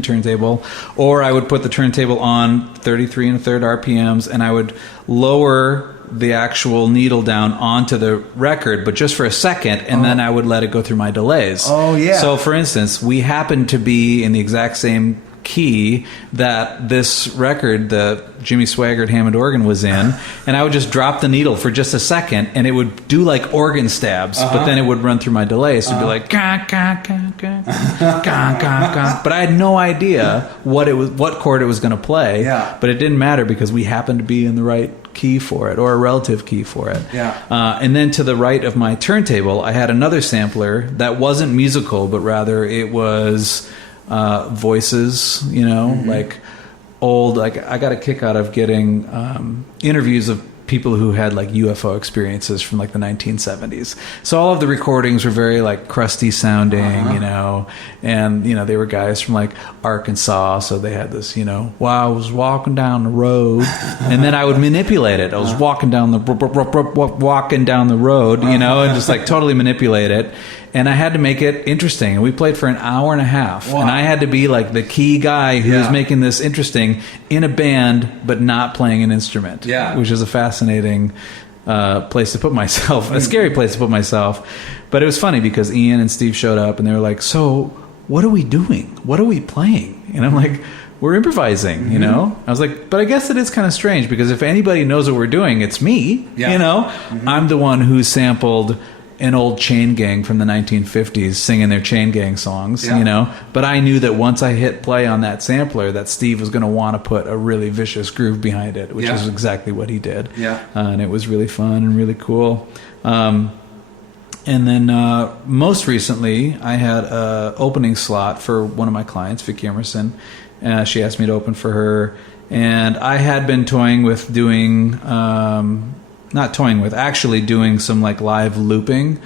turntable. Or I would put the turntable on 33 1/3 RPMs, and I would lower the actual needle down onto the record, but just for a second, and then I would let it go through my delays. Oh, yeah. So, for instance, we happened to be in the exact same key that this record, the Jimmy Swaggart Hammond organ, was in, and I would just drop the needle for just a second, and it would do like organ stabs, but then it would run through my delays. So it'd be like, gah, gah, gah, gah, gah, gah, gah. But I had no idea what chord it was going to play. Yeah. But it didn't matter because we happened to be in the right key for it, or a relative key for it. Yeah. And then to the right of my turntable, I had another sampler that wasn't musical, but rather it was voices, like old, like I got a kick out of getting interviews of people who had like UFO experiences from like the 1970s. So all of the recordings were very like crusty sounding, and they were guys from like Arkansas, so they had this, well, I was walking down the road, and then I would manipulate it. I was walking down the road, and just like totally manipulate it. And I had to make it interesting. And we played for an hour and a half. Wow. And I had to be like the key guy who was making this interesting in a band, but not playing an instrument. Yeah. Which is a fascinating place to put myself, a scary place to put myself. But it was funny because Ian and Steve showed up and they were like, so what are we doing? What are we playing? And I'm like, we're improvising, you know? I was like, but I guess it is kind of strange because if anybody knows what we're doing, it's me, you know? I'm the one who sampled an old Chain Gang from the 1950s singing their Chain Gang songs, you know? But I knew that once I hit play on that sampler that Steve was going to want to put a really vicious groove behind it, which is exactly what he did. And it was really fun and really cool. And then most recently, I had an opening slot for one of my clients, Vicky Emerson. She asked me to open for her. And I had been toying with doing... actually doing some like live looping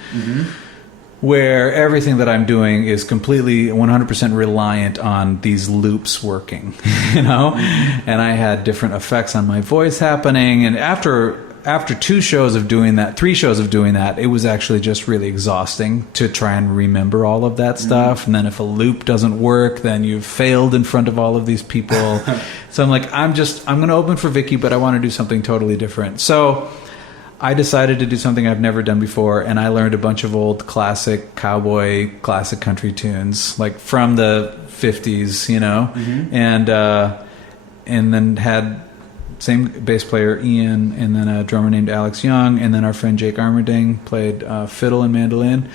where everything that I'm doing is completely 100% reliant on these loops working, you know? And I had different effects on my voice happening. And after 3 shows of doing that, it was actually just really exhausting to try and remember all of that stuff. And then if a loop doesn't work, then you've failed in front of all of these people. So I'm like, I'm going to open for Vicky, but I want to do something totally different. So I decided to do something I've never done before, and I learned a bunch of old classic cowboy, classic country tunes, like from the 50s, you know, and then had same bass player Ian, and then a drummer named Alex Young, and then our friend Jake Armerding played fiddle and mandolin,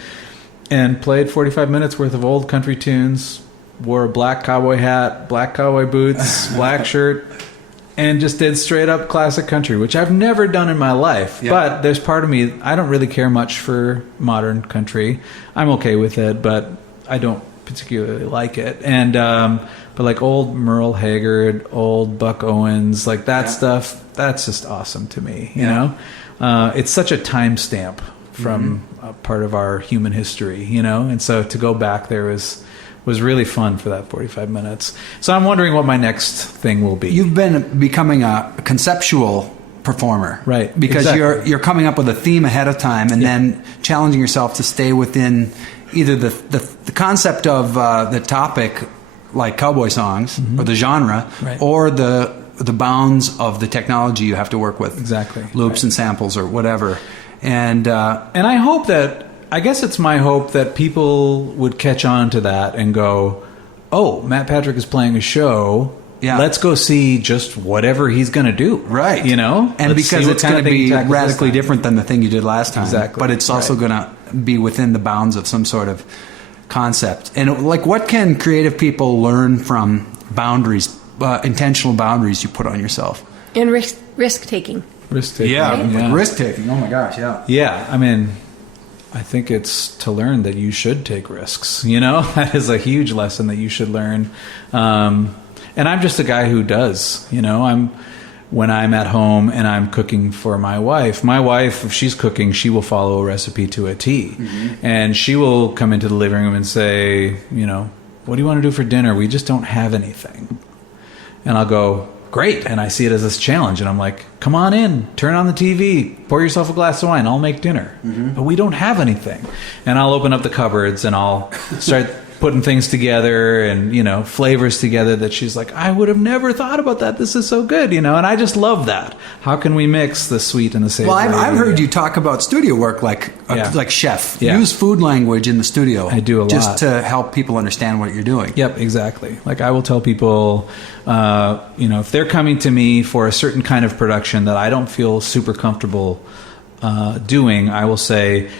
and played 45 minutes worth of old country tunes, wore a black cowboy hat, black cowboy boots, black shirt, and just did straight up classic country, which I've never done in my life. Yeah. But there's part of me, I don't really care much for modern country. I'm okay with it, but I don't particularly like it. And but like old Merle Haggard, old Buck Owens, like that stuff, that's just awesome to me, you know? It's such a timestamp from a part of our human history, you know? And so to go back there was really fun for that 45 minutes. So I'm wondering what my next thing will be. You've been becoming a conceptual performer. Right. Because you're coming up with a theme ahead of time and then challenging yourself to stay within either the concept of the topic, like cowboy songs, or the genre, or the bounds of the technology you have to work with. Exactly. Loops and samples or whatever. And I hope that... I guess it's my hope that people would catch on to that and go, oh, Matt Patrick is playing a show. Yeah. Let's go see just whatever he's going to do. Right. You know? And because it's going to be radically different than the thing you did last time. Exactly. But it's also going to be within the bounds of some sort of concept. And like, what can creative people learn from boundaries, intentional boundaries you put on yourself? And risk-taking. Risk-taking. Yeah. Risk-taking. Oh, my gosh, yeah. Yeah, I mean... I think it's to learn that you should take risks. You know, that is a huge lesson that you should learn. And I'm just a guy who does. You know, when I'm at home and I'm cooking for my wife, if she's cooking, she will follow a recipe to a T. And she will come into the living room and say, you know, what do you want to do for dinner? We just don't have anything. And I'll go, great. And I see it as this challenge. And I'm like, come on in, turn on the TV, pour yourself a glass of wine, I'll make dinner. But we don't have anything. And I'll open up the cupboards and I'll start putting things together and, you know, flavors together that she's like, I would have never thought about that. This is so good, you know, and I just love that. How can we mix the sweet and the savory? Well, I've heard you talk about studio work like chef. Yeah. Use food language in the studio. I do a lot. Just to help people understand what you're doing. Yep, exactly. Like I will tell people, you know, if they're coming to me for a certain kind of production that I don't feel super comfortable doing, I will say,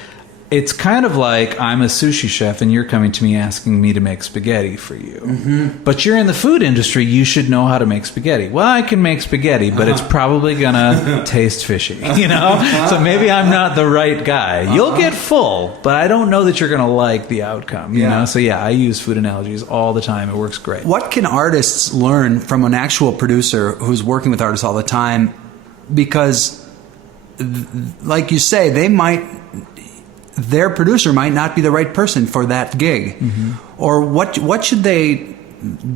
it's kind of like I'm a sushi chef and you're coming to me asking me to make spaghetti for you. But you're in the food industry, you should know how to make spaghetti. Well, I can make spaghetti, but it's probably going to taste fishy, you know? So maybe I'm not the right guy. You'll get full, but I don't know that you're going to like the outcome, you know? So yeah, I use food analogies all the time. It works great. What can artists learn from an actual producer who's working with artists all the time? Because like you say, their producer might not be the right person for that gig. Or what should they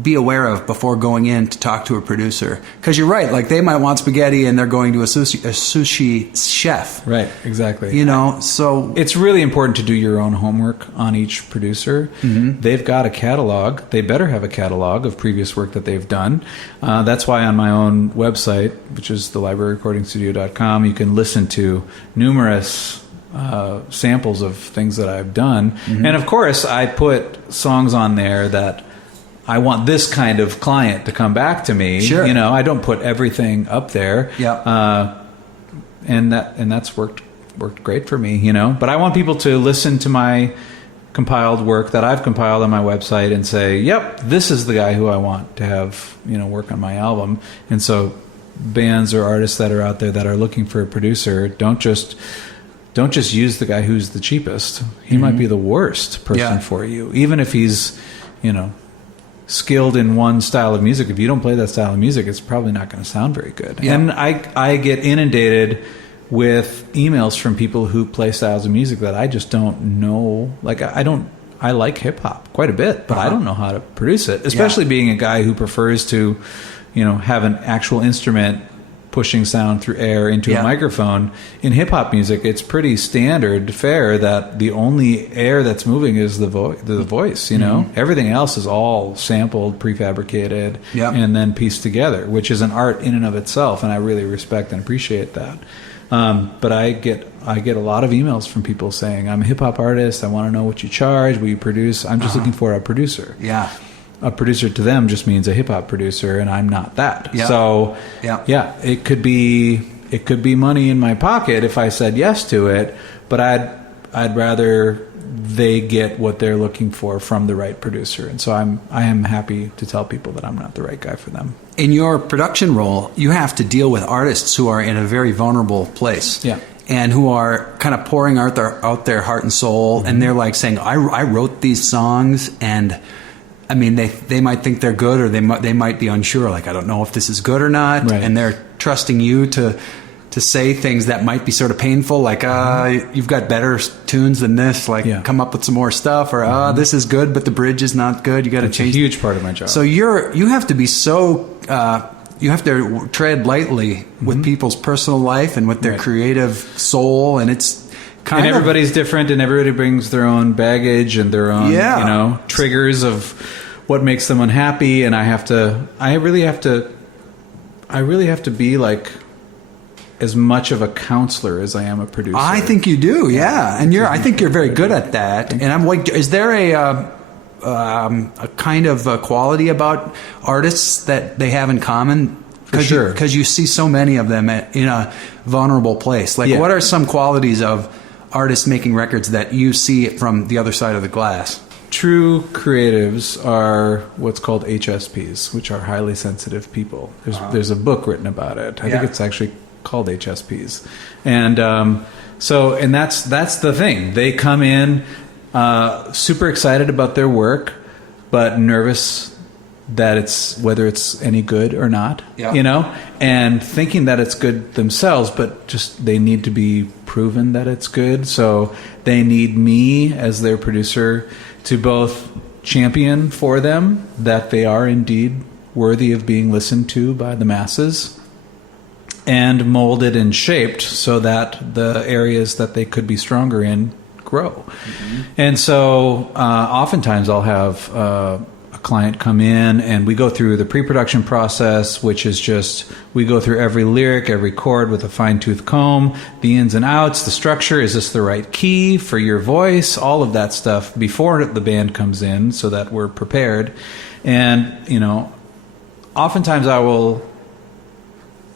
be aware of before going in to talk to a producer? Because you're right, like they might want spaghetti and they're going to a sushi chef. Right, exactly. You know, so it's really important to do your own homework on each producer. They've got a catalog. They better have a catalog of previous work that they've done. That's why on my own website, which is thelibraryrecordingstudio.com, you can listen to numerous samples of things that I've done. And of course, I put songs on there that I want this kind of client to come back to me. Sure. You know, I don't put everything up there. Yeah. And that's worked great for me, you know. But I want people to listen to my compiled work that I've compiled on my website and say, "Yep, this is the guy who I want to have, you know, work on my album." And so bands or artists that are out there that are looking for a producer, don't just use the guy who's the cheapest. He might be the worst person for you, even if he's, you know, skilled in one style of music. If you don't play that style of music, it's probably not going to sound very good. Yeah. And I get inundated with emails from people who play styles of music that I just don't know. Like I like hip hop quite a bit, but I don't know how to produce it, especially being a guy who prefers to, you know, have an actual instrument pushing sound through air into a microphone. In hip hop music, it's pretty standard fare that the only air that's moving is the voice, you know. Everything else is all sampled, prefabricated, and then pieced together, which is an art in and of itself, and I really respect and appreciate that. But I get a lot of emails from people saying, "I'm a hip hop artist, I want to know what you charge, will you produce?" I'm just looking for a producer. Yeah. A producer to them just means a hip hop producer, and I'm not that. Yeah. So, it could be money in my pocket if I said yes to it, but I'd rather they get what they're looking for from the right producer. And so I am happy to tell people that I'm not the right guy for them. In your production role, you have to deal with artists who are in a very vulnerable place. Yeah. And who are kind of pouring out their heart and soul, and they're like saying, I wrote these songs, and I mean, they might think they're good, or they might be unsure. Like, I don't know if this is good or not. Right. And they're trusting you to say things that might be sort of painful. Like, you've got better tunes than this. Like, come up with some more stuff. Or, this is good, but the bridge is not good. You got to change. It's a huge part of my job. So you have to be so, you have to tread lightly with people's personal life and with their creative soul. And it's, and everybody's different, and everybody brings their own baggage and their own, you know, triggers of what makes them unhappy. And I really have to be like as much of a counselor as I am a producer. I think you do, yeah. And I think you're very good at that. And I'm like, is there a kind of a quality about artists that they have in common? For sure. Because you see so many of them in a vulnerable place. Like, what are some qualities of artists making records that you see from the other side of the glass? True creatives are what's called HSPs, which are highly sensitive people. There's a book written about it. I think it's actually called HSPs. And and that's the thing. They come in super excited about their work, but nervous that whether it's any good or not, you know, and thinking that it's good themselves, but just they need to be proven that it's good. So they need me as their producer to both champion for them that they are indeed worthy of being listened to by the masses, and molded and shaped so that the areas that they could be stronger in grow. And so oftentimes I'll have a client come in, and we go through the pre-production process, which is just we go through every lyric, every chord with a fine-tooth comb, the ins and outs, the structure, is this the right key for your voice, all of that stuff before the band comes in, so that we're prepared. And you know, oftentimes I will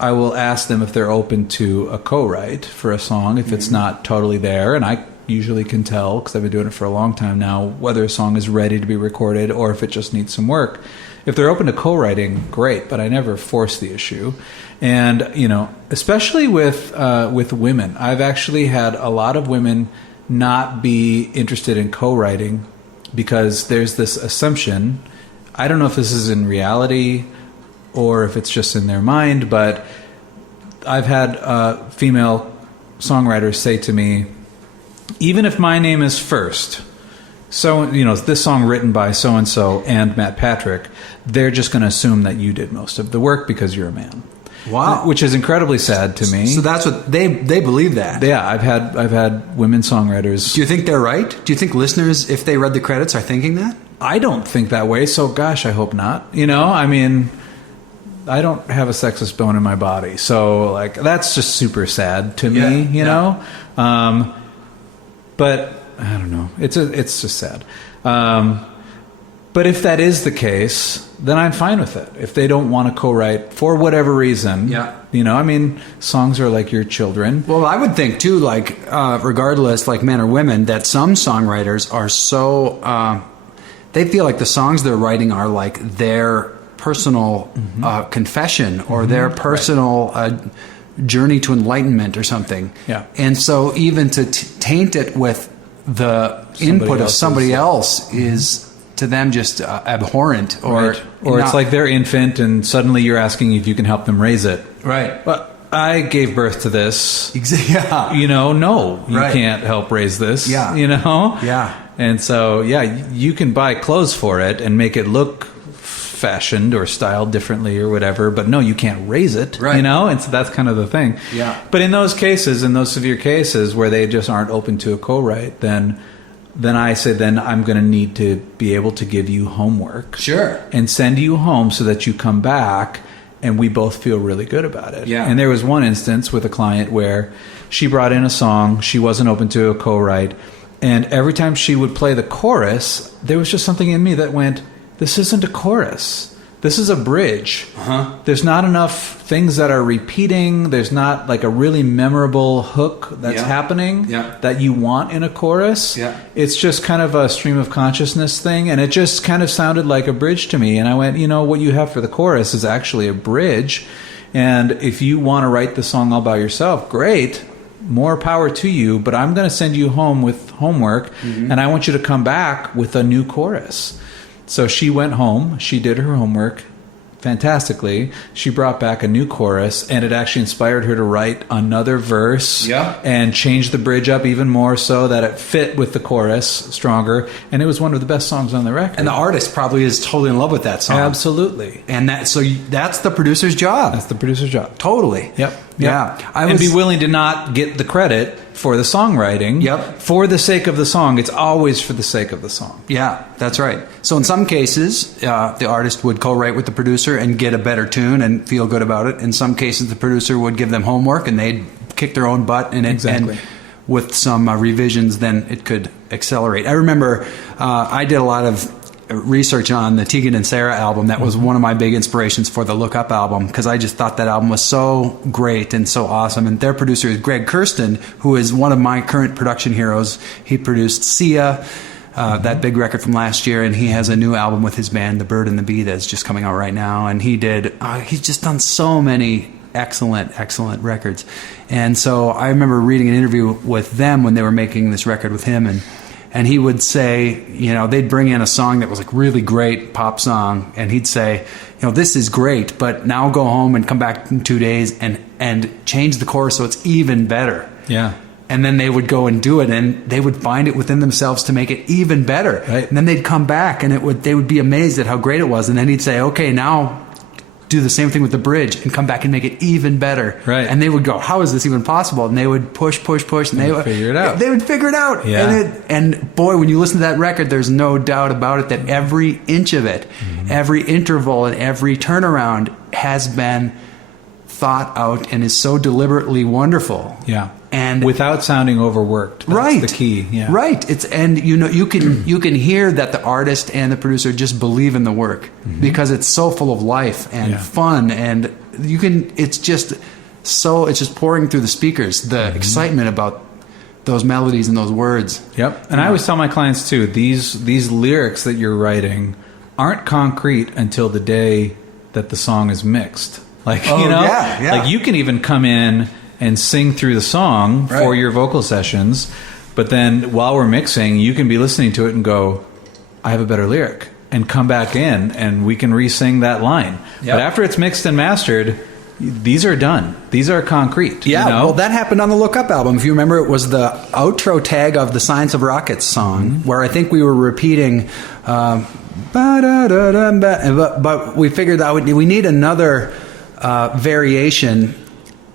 ask them if they're open to a co-write for a song if it's not totally there, and I usually can tell, because I've been doing it for a long time now, whether a song is ready to be recorded or if it just needs some work. If they're open to co-writing, great, but I never force the issue. And you know, especially with women, I've actually had a lot of women not be interested in co-writing because there's this assumption. I don't know if this is in reality or if it's just in their mind, but I've had female songwriters say to me, even if my name is first, so, this song written by so-and-so and Matt Patrick, they're just going to assume that you did most of the work because you're a man. Wow. Which is incredibly sad to me. So that's what they believe that. Yeah, I've had women songwriters. Do you think they're right? Do you think listeners, if they read the credits, are thinking that? I don't think that way, so gosh, I hope not. I mean, I don't have a sexist bone in my body, so like that's just super sad to me, you know. But I don't know. It's just sad. But if that is the case, then I'm fine with it. If they don't want to co-write for whatever reason, I mean, songs are like your children. Well, I would think too, like regardless, like men or women, that some songwriters are so they feel like the songs they're writing are like their personal confession or their personal journey to enlightenment or something. Yeah. And so even to taint it with the input of somebody else is to them just abhorrent, or it's like their infant and suddenly you're asking if you can help them raise it. Right. But I gave birth to this. Yeah. No, you can't help raise this. Yeah. Yeah. And so, you can buy clothes for it and make it look fashioned or styled differently or whatever, but no, you can't raise it, right. And so that's kind of the thing. Yeah. But in those cases, in those severe cases where they just aren't open to a co-write, then I say, then I'm going to need to be able to give you homework. Sure. And send you home so that you come back and we both feel really good about it. Yeah. And there was one instance with a client where she brought in a song, she wasn't open to a co-write, and every time she would play the chorus, there was just something in me that went, this isn't a chorus. This is a bridge. There's not enough things that are repeating. There's not like a really memorable hook that's happening that you want in a chorus. Yeah. It's just kind of a stream of consciousness thing, and it just kind of sounded like a bridge to me. And I went, what you have for the chorus is actually a bridge. And if you want to write the song all by yourself, great. More power to you, but I'm going to send you home with homework, and I want you to come back with a new chorus. So she went home, she did her homework fantastically. She brought back a new chorus, and it actually inspired her to write another verse and change the bridge up even more so that it fit with the chorus stronger. And it was one of the best songs on the record. And the artist probably is totally in love with that song. Absolutely. And that's the producer's job. That's the producer's job. Totally. Yep. Yeah. And be willing to not get the credit for the songwriting. For the sake of the song. It's always for the sake of the song. Yeah, that's right. So in some cases, the artist would co-write with the producer and get a better tune and feel good about it. In some cases, the producer would give them homework and they'd kick their own butt in it. Exactly. And with some revisions, then it could accelerate. I remember I did a lot of research on the Tegan and Sara album. That was one of my big inspirations for the Look Up album, because I just thought that album was so great and so awesome. And their producer is Greg Kurstin, who is one of my current production heroes. He produced Sia, that big record from last year, and he has a new album with his band, The Bird and the Bee, that's just coming out right now. And he's just done so many excellent records. And so I remember reading an interview with them when they were making this record with him, and he would say, they'd bring in a song that was like really great pop song, and he'd say, this is great, but now go home and come back in 2 days and change the chorus so it's even better. Yeah. And then they would go and do it, and they would find it within themselves to make it even better. Right. And then they'd come back, and they would be amazed at how great it was. And then he'd say, okay, now do the same thing with the bridge and come back and make it even better. Right. And they would go, how is this even possible? And they would push, and they would figure it out. They would figure it out. Yeah. And boy, when you listen to that record, there's no doubt about it that every inch of it, every interval and every turnaround has been thought out and is so deliberately wonderful. Yeah. And without sounding overworked. That's the key. Yeah. Right. You can hear that the artist and the producer just believe in the work because it's so full of life and fun, and it's just pouring through the speakers, the excitement about those melodies and those words. Yep. And I always tell my clients too, these lyrics that you're writing aren't concrete until the day that the song is mixed. Like, like you can even come in and sing through the song for your vocal sessions, but then while we're mixing, you can be listening to it and go, I have a better lyric, and come back in and we can re-sing that line. But after it's mixed and mastered, these are done. These are concrete. Yeah, you know? well, that happened on the Look Up album. If you remember, it was the outro tag of the Science of Rockets song, where I think we were repeating, but we figured that we need another variation.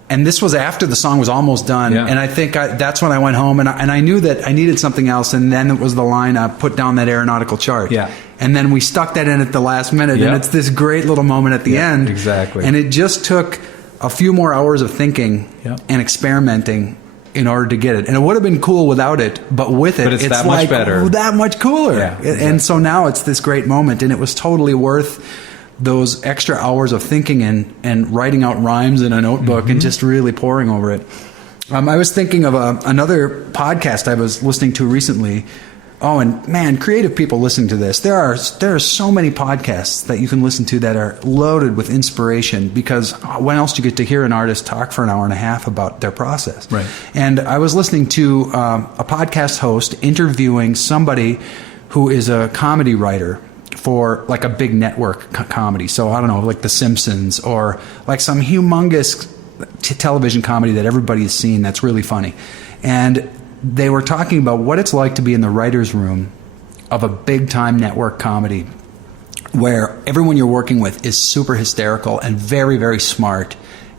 And this was after the song was almost done. Yeah. And I think that's when I went home, and I knew that I needed something else. And then it was the line, put down that aeronautical chart. Yeah. And then we stuck that in at the last minute. Yep. And it's this great little moment at the end. Exactly. And it just took a few more hours of thinking and experimenting in order to get it. And it would have been cool without it, but with it, But it's that much like better. that much cooler. Yeah, exactly. And so now it's this great moment, and it was totally worth those extra hours of thinking and writing out rhymes in a notebook and just really poring over it. I was thinking of another podcast I was listening to recently. Oh, and man, creative people listening to this. There are so many podcasts that you can listen to that are loaded with inspiration, because when else do you get to hear an artist talk for an hour and a half about their process? Right. And I was listening to a podcast host interviewing somebody who is a comedy writer for like a big network comedy. So I don't know, like The Simpsons, or like some humongous television comedy that everybody has seen that's really funny. And they were talking about what it's like to be in the writer's room of a big-time network comedy where everyone you're working with is super hysterical and very, very smart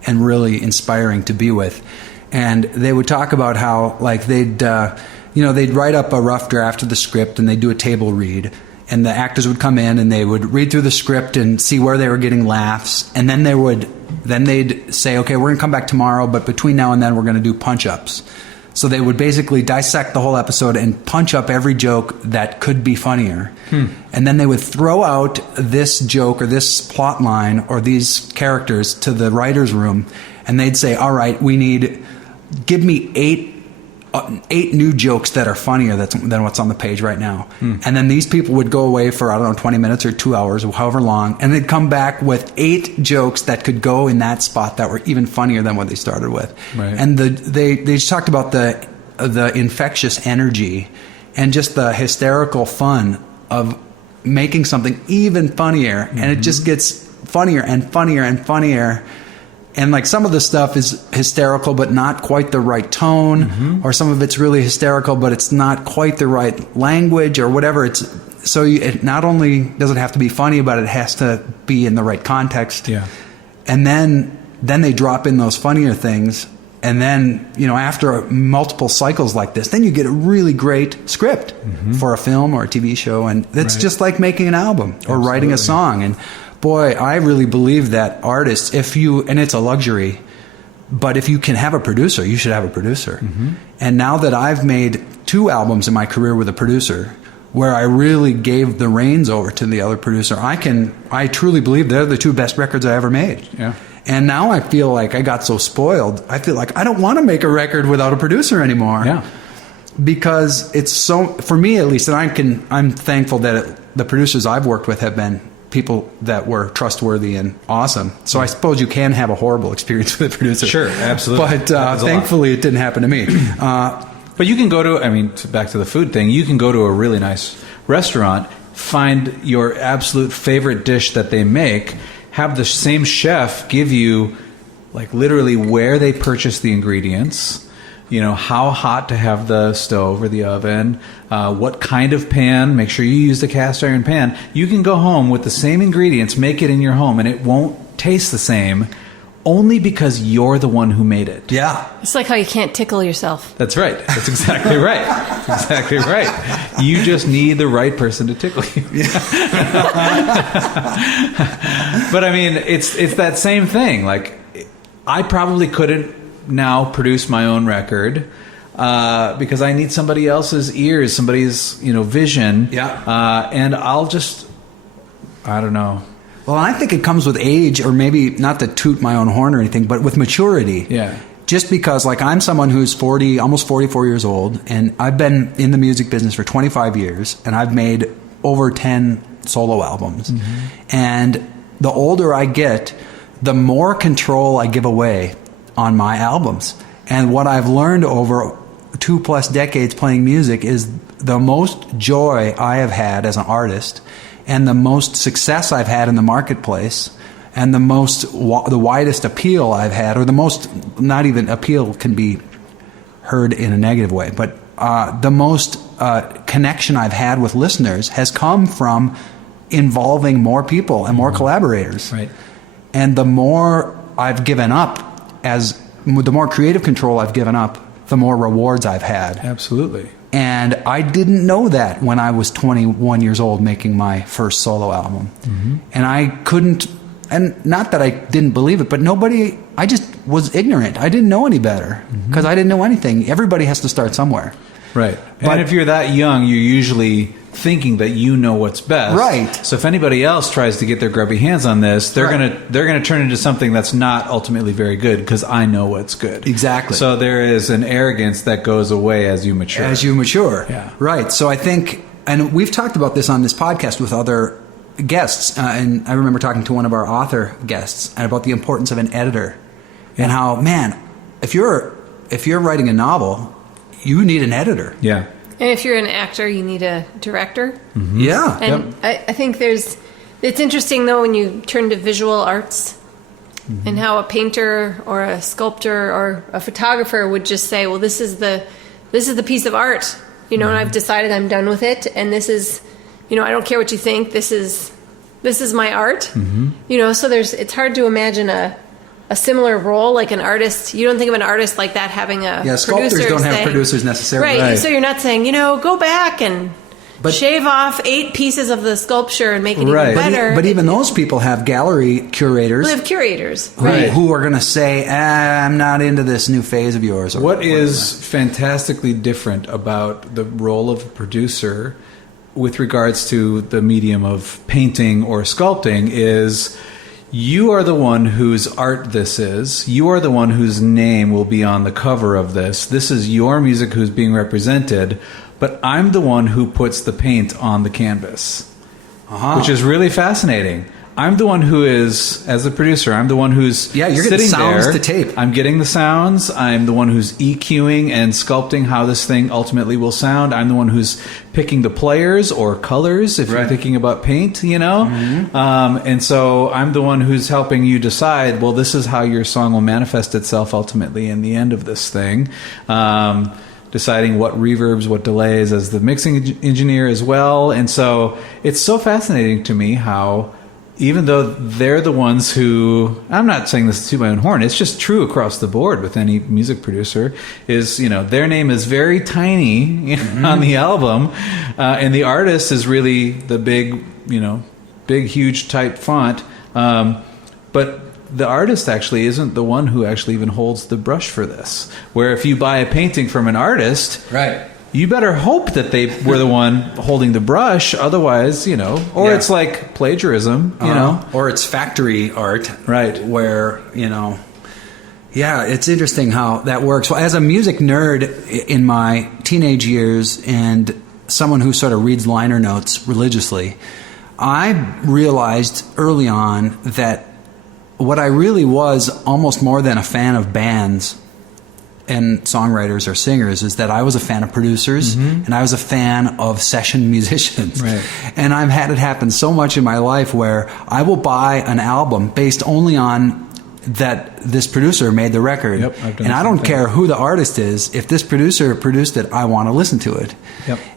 and really inspiring to be with. And they would talk about how, like, they'd write up a rough draft of the script and they'd do a table read. And the actors would come in and they would read through the script and see where they were getting laughs. And then they'd say, okay, we're going to come back tomorrow, but between now and then we're going to do punch-ups. So they would basically dissect the whole episode and punch up every joke that could be funnier. And then they would throw out this joke or this plot line or these characters to the writer's room, and they'd say, all right, give me eight new jokes that are funnier than what's on the page right now. And then these people would go away for, I don't know, 20 minutes or 2 hours or however long, and they'd come back with 8 jokes that could go in that spot that were even funnier than what they started with. Right. And they just talked about the infectious energy and just the hysterical fun of making something even funnier. And it just gets funnier and funnier and funnier. And like some of the stuff is hysterical, but not quite the right tone, or some of it's really hysterical, but it's not quite the right language or whatever. It not only does it have to be funny, but it has to be in the right context. Yeah. And then they drop in those funnier things. And then, after multiple cycles like this, then you get a really great script for a film or a TV show. And it's just like making an album or writing a song. And boy, I really believe that artists, and it's a luxury, but if you can have a producer, you should have a producer. And now that I've made 2 albums in my career with a producer, where I really gave the reins over to the other producer, I truly believe they're the 2 best records I ever made. Yeah. And now I feel like I got so spoiled. I feel like I don't want to make a record without a producer anymore. Yeah. Because it's so, for me at least, and I'm thankful that the producers I've worked with have been people that were trustworthy and awesome. So I suppose you can have a horrible experience with a producer. Sure, absolutely. But thankfully it didn't happen to me. But you can go to, back to the food thing, you can go to a really nice restaurant, find your absolute favorite dish that they make, have the same chef give you like literally where they purchase the ingredients, how hot to have the stove or the oven, what kind of pan, make sure you use the cast iron pan. You can go home with the same ingredients, make it in your home, and it won't taste the same only because you're the one who made it. Yeah. It's like how you can't tickle yourself. That's right. That's exactly right. That's exactly right. You just need the right person to tickle you. But I mean, it's that same thing. Like, I probably couldn't now produce my own record because I need somebody else's ears, somebody's vision. Yeah. And I'll just, I don't know. Well, I think it comes with age, or maybe not to toot my own horn or anything, but with maturity. Yeah. Just because, like, I'm someone who's almost 44 years old, and I've been in the music business for 25 years, and I've made over 10 solo albums. And the older I get, the more control I give away on my albums. And what I've learned over 2+ decades playing music is the most joy I have had as an artist and the most success I've had in the marketplace and the widest appeal I've had, or the most, not even appeal can be heard in a negative way, but the most connection I've had with listeners has come from involving more people and more collaborators. Right. And the more I've given up, the more creative control I've given up, the more rewards I've had. Absolutely. And I didn't know that when I was 21 years old making my first solo album. And I couldn't, and not that I didn't believe it, but I just was ignorant. I didn't know any better because I didn't know anything. Everybody has to start somewhere. Right. But and if you're that young, you're usually thinking that you know what's best. Right. So if anybody else tries to get their grubby hands on this, they're gonna turn into something that's not ultimately very good because I know what's good. Exactly. So there is an arrogance that goes away as you mature. Yeah. Right. So I think, and we've talked about this on this podcast with other guests, and I remember talking to one of our author guests about the importance of an editor, and how, man, if you're writing a novel, you need an editor. Yeah. And if you're an actor, you need a director. Yeah. And I think it's interesting, though, when you turn to visual arts and how a painter or a sculptor or a photographer would just say, well, this is the piece of art, and I've decided I'm done with it. And this is, I don't care what you think. This is my art. So it's hard to imagine a similar role, like an artist. You don't think of an artist like that having a sculptors producer don't have saying, producers necessarily. right. So you're not saying, go back and shave off 8 pieces of the sculpture and make it even better. But even those people have gallery curators. They have curators, who are going to say, I'm not into this new phase of yours. Or what is fantastically different about the role of a producer with regards to the medium of painting or sculpting is you are the one whose art this is. You are the one whose name will be on the cover of this. This is your music who's being represented, but I'm the one who puts the paint on the canvas, which is really fascinating. I'm the one who is, as a producer, I'm the one who's you're getting sitting sounds there. to tape. I'm getting the sounds. I'm the one who's EQing and sculpting how this thing ultimately will sound. I'm the one who's picking the players or colors if you're thinking about paint, and so I'm the one who's helping you decide, well, this is how your song will manifest itself ultimately in the end of this thing. Deciding what reverbs, what delays as the mixing engineer as well. And so it's so fascinating to me how, even though they're the ones who, I'm not saying this to my own horn, it's just true across the board with any music producer, is, their name is very tiny on the album, and the artist is really the big, huge type font. But the artist actually isn't the one who actually even holds the brush for this. Where if you buy a painting from an artist, you better hope that they were the one holding the brush. Otherwise, or it's like plagiarism, or it's factory art, right? Where it's interesting how that works. Well, as a music nerd in my teenage years and someone who sort of reads liner notes religiously, I realized early on that what I really was, almost more than a fan of bands and songwriters or singers, is that I was a fan of producers and I was a fan of session musicians. Right. And I've had it happen so much in my life where I will buy an album based only on that this producer made the record. And I don't care who the artist is. If this producer produced it, I want to listen to it.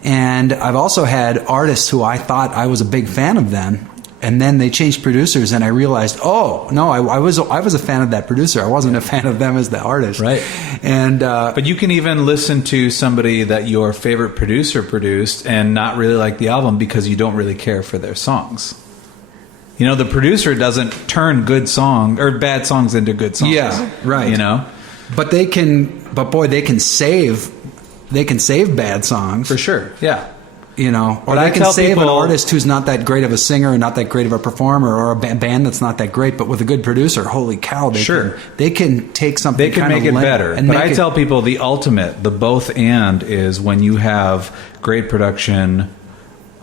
And I've also had artists who I thought I was a big fan of them, and then they changed producers, and I realized, oh no, I was a fan of that producer. I wasn't a fan of them as the artist. Right. And but you can even listen to somebody that your favorite producer produced and not really like the album because you don't really care for their songs. The producer doesn't turn good song or bad songs into good songs. Yeah, right. But they can save bad songs for sure. Yeah. Or they can save an artist who's not that great of a singer, not that great of a performer, or a band that's not that great, but with a good producer, holy cow, they can take something. They can make it better. But I tell people the ultimate, the both and, is when you have great production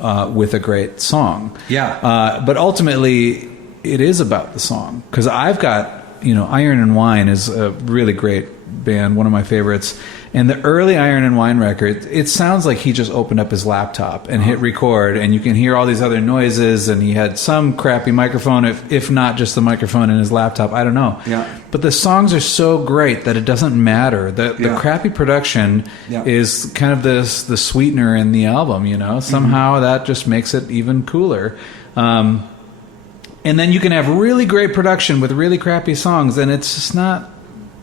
with a great song. Yeah. But ultimately, it is about the song, because I've got Iron and Wine is a really great band, one of my favorites, And the early Iron and Wine record, it sounds like he just opened up his laptop and hit record, and you can hear all these other noises, and he had some crappy microphone, if not just the microphone in his laptop. I don't know. Yeah. But the songs are so great that it doesn't matter. The crappy production is kind of the sweetener in the album, you know? Somehow that just makes it even cooler. And then you can have really great production with really crappy songs, and it's just not...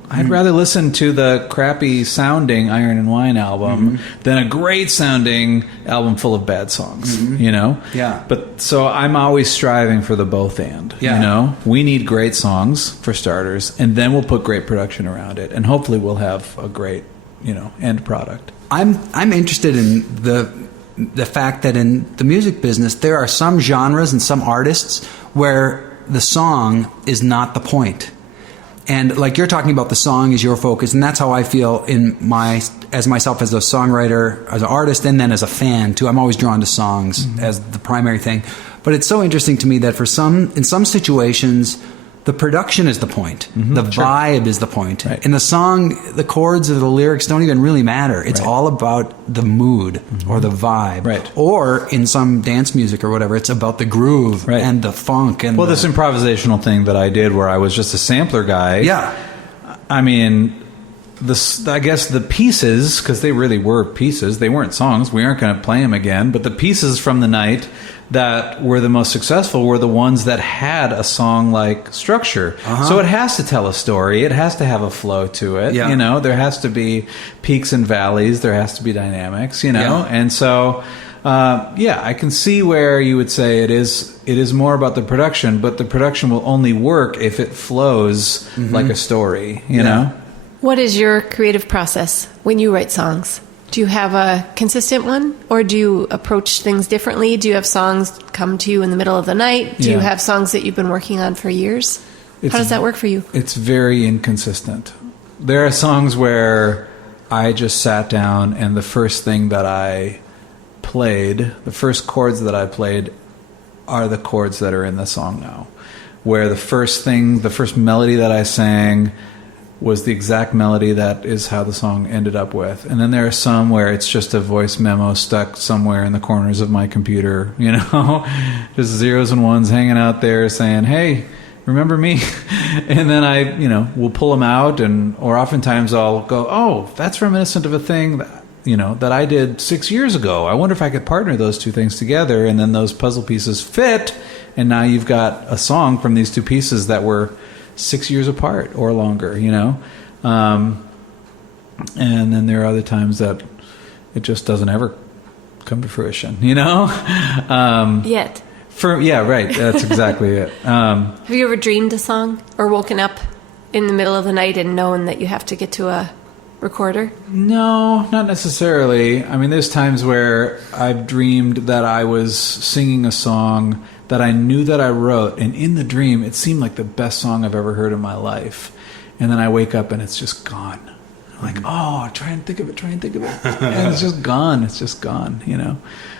I'd rather listen to the crappy sounding Iron and Wine album than a great sounding album full of bad songs, you know? Yeah. But so I'm always striving for the both and, you know? We need great songs for starters, and then we'll put great production around it, and hopefully we'll have a great, you know, end product. I'm interested in the fact that in the music business there are some genres and some artists where the song is not the point. And like you're talking about, the song is your focus, and that's how I feel as myself as a songwriter, as an artist, and then as a fan too. I'm always drawn to songs as the primary thing. But it's so interesting to me that in some situations, the production is the point. The vibe is the point. Right. In the song, the chords or the lyrics don't even really matter. It's all about the mood or the vibe. Right. Or in some dance music or whatever, it's about the groove and the funk. And this improvisational thing that I did where I was just a sampler guy. Yeah. I mean... I guess the pieces, because they really were pieces, they weren't songs, we aren't going to play them again, but the pieces from the night that were the most successful were the ones that had a song-like structure. So it has to tell a story, it has to have a flow to it, you know, there has to be peaks and valleys, there has to be dynamics, you know, and so... I can see where you would say it is more about the production, but the production will only work if it flows like a story, you know? What is your creative process when you write songs? Do you have a consistent one, or do you approach things differently? Do you have songs come to you in the middle of the night? Do you have songs that you've been working on for years? How does that work for you? It's very inconsistent. There are songs where I just sat down and the first thing that I played, the first chords that I played are the chords that are in the song now. Where the first melody that I sang was the exact melody that is how the song ended up with. And then there are some where it's just a voice memo stuck somewhere in the corners of my computer, you know, just zeros and ones hanging out there saying, hey, remember me? And then I, you know, will pull them out, or oftentimes I'll go, oh, that's reminiscent of a thing that, you know, that I did 6 years ago. I wonder if I could partner those two things together, and then those puzzle pieces fit, and now you've got a song from these two pieces that were 6 years apart or longer, you know? And then there are other times that it just doesn't ever come to fruition, you know? Yet. Right. That's exactly it. Have you ever dreamed a song or woken up in the middle of the night and known that you have to get to a recorder? No, not necessarily. I mean, there's times where I've dreamed that I was singing a song that I knew that I wrote, and in the dream it seemed like the best song I've ever heard in my life, and then I wake up and it's just gone. I'm like, oh, try and think of it, and it's just gone, you know.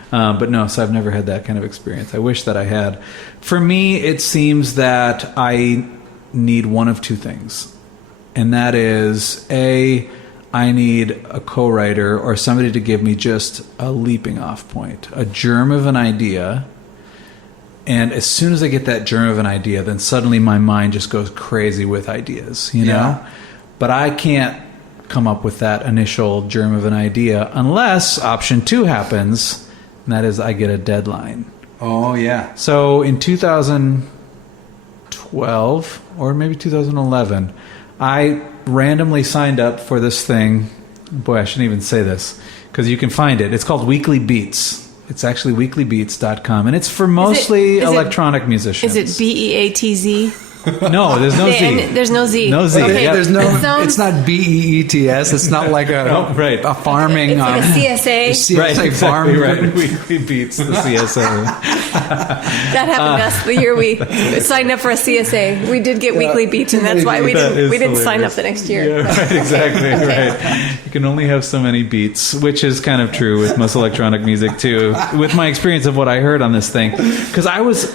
But no, so I've never had that kind of experience. I wish that I had. For me, it seems that I need one of two things, and that is I need a co-writer or somebody to give me just a leaping off point, a germ of an idea. And as soon as I get that germ of an idea, then suddenly my mind just goes crazy with ideas, you know? But I can't come up with that initial germ of an idea unless option 2 happens, and that is I get a deadline. Oh, yeah. So in 2012, or maybe 2011, I randomly signed up for this thing. Boy, I shouldn't even say this, because you can find it. It's called Weekly Beats. It's actually weeklybeats.com, and it's for mostly electronic musicians. Is it BEATZ? No, there's no Z. There's no Z. No Z. Okay, Yep. there's no. It's not BEETS. It's not like a farming. It's like a CSA. CSA Right, exactly farm. right. Weekly Beats, the CSA. That happened to us the year we signed up for a CSA. We did get Weekly Beats, and that's why we didn't sign up the next year. Yeah, right, exactly. Right. You can only have so many beats, which is kind of true with most electronic music too. With my experience of what I heard on this thing, because I was